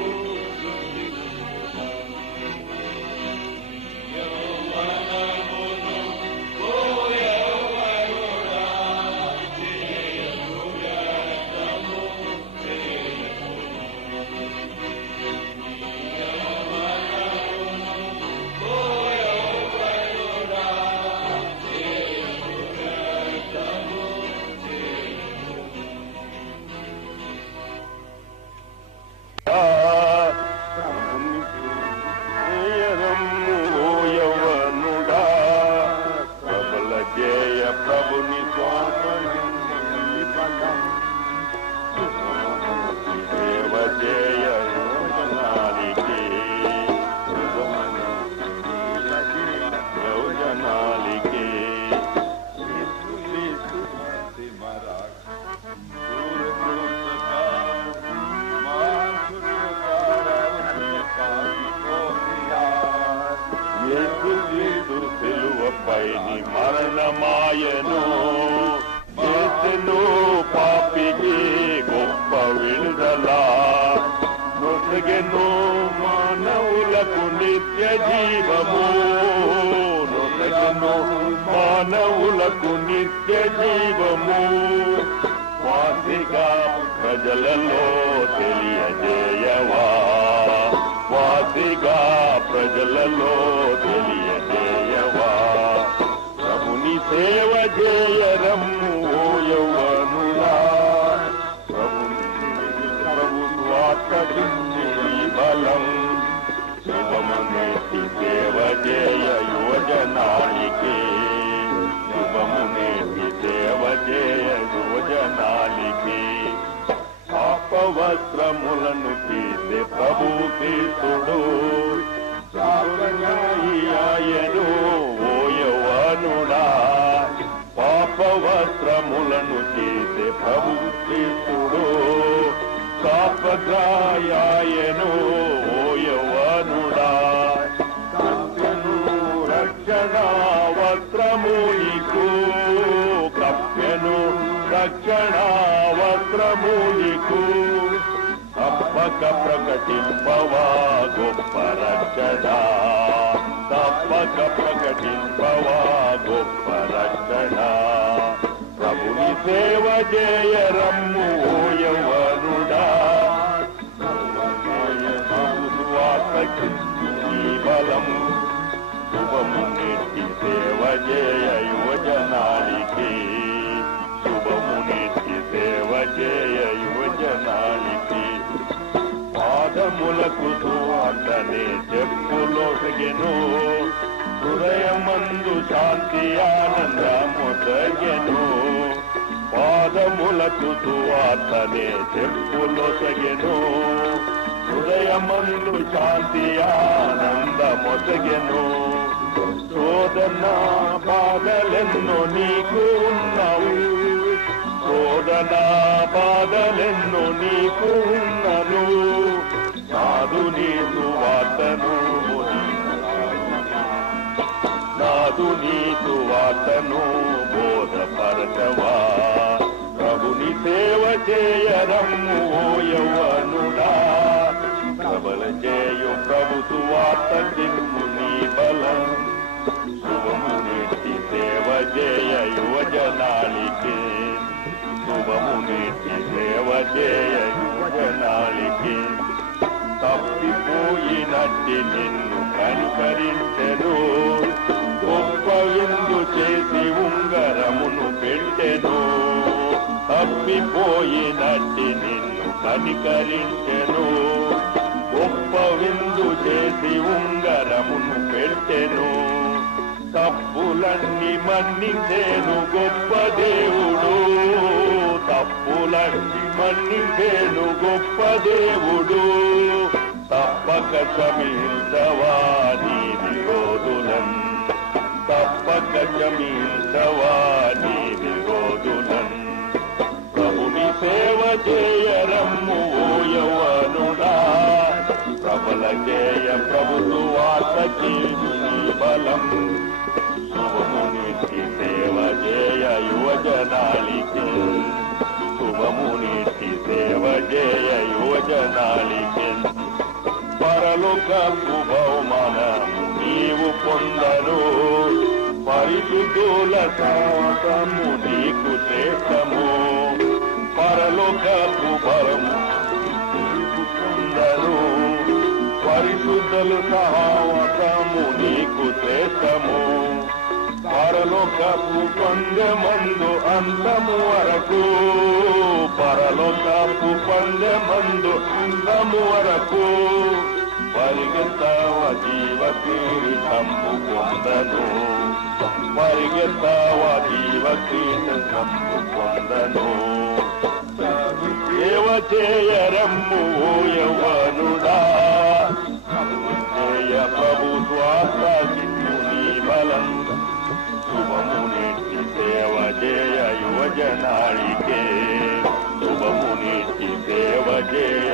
ప్రభుని సేవ చేయ యోజనాలికి సిలువపైని మరణమాయను చేసెను పాపికి గొప్ప విడుదల నొసగెను మానవులకు నిత్య జీవము నొసగెను మానవులకు నిత్య జీవము వాసిగా ప్రజలలో తెలియజేయవా వాసిగా ప్రజలలో తెలియజేయవా ప్రభుని సేవ చేయరమ్ము ఓ యౌవనులా ప్రభు స్వార్థించి బలం శుభమునేటి సేవ చేయ యువజనానికి శుభమునేటి సేవ చేయ యువజనానికి పాపవస్త్రములను తీసే ప్రభు క్రీస్తుడు ఆయను ఓ యౌవనుడా పాపవస్త్రములను తీసే ప్రభు క్రీస్తుడు కాపగ్రాయను ఓ యౌవనుడా కప్పెను రక్షణ వస్త్రము నీకు కప్పెను రక్షణ వస్త్రము నీకు తప్పక ప్రకటింపవా గొప్ప రక్షణ తప్పక ప్రకటింపవా గొప్ప రక్షణ ప్రభుని సేవ చేయరమ్ము ఓ యౌవనుడా బలం శుభము నెట్టి సేవ చేయ యువజనానికి శుభము నెట్టి సేవ చేయ యువజనానికి పాదములకు సువార్తనే చెప్పులోసగెను హృదయమందు శాంతి ఆనందమొసగెను పాదములకు సువార్తనే చెప్పులోసగెను హృదయమందు శాంతి ఆనందమొసగెను శోధన బాధలెన్నో నీకు ఉన్నవు శోధన బాధలెన్నో నీకు ఉన్నను నాదు నీ సువార్తను నాదు క్రీస్తుని సువార్తను బోధపరచవా ప్రభుని సేవ చేయరమ్ము ఓ యవ్వనుడా ప్రబల చేయు ప్రభు సువార్త కిమ్ము నీ బలం శుభము నెట్టి సేవ చేయ యువజనాళికి శుభము నెట్టి సేవ చేయ యువజనాళికి తప్పిపోయినట్టి నిన్ను కనికరించెను గొప్ప విందు చేసి ఉంగరమును పెట్టెను తప్పిపోయినట్టి నిన్ను కనికరించెను గొప్ప విందు చేసి ఉంగరమును పెట్టెను తప్పులన్నీ మన్నించేను గొప్ప దేవుడు తప్పులన్నీ మన్నించేను గొప్ప దేవుడు తప్పక క్షమించవా నీ విరోధులన్ తప్పక క్షమించవా నీ విరోధులన్ ప్రభుని సేవ చేయరమ్ము ఓ యవ్వనుడా ప్రబల చేయ ప్రభు సువార్తకి నీ బలం శుభము నెట్టి సేవ చేయ యువజనాళికి శుభము నెట్టి సేవ చేయ యువజనాళికి పరలోకపు బహుమానము నీవు పొందను పరిశుద్ధుల సహవాసము నీకు శ్రేష్టము పరలోకపు బలము నీకు పొందను పరిశుద్ధులు సహవాసము నీకు శ్రేష్టము పరలోకపు పందెమందు అంతము వరకు పరలోకపు పందెమందు అంతము వరకు పరిగెత్తావ జీవ కిరీటము పొందను పరిగెత్తావ జీవ కిరీటము పొందను సేవ చేయరమ్ము ఓ యవ్వనుడా చేయ ప్రభు స్వార్థ నీ బలం శుభము నెట్టి సేవ చేయ యువజనాళికే శుభము నెట్టి సేవ చేయ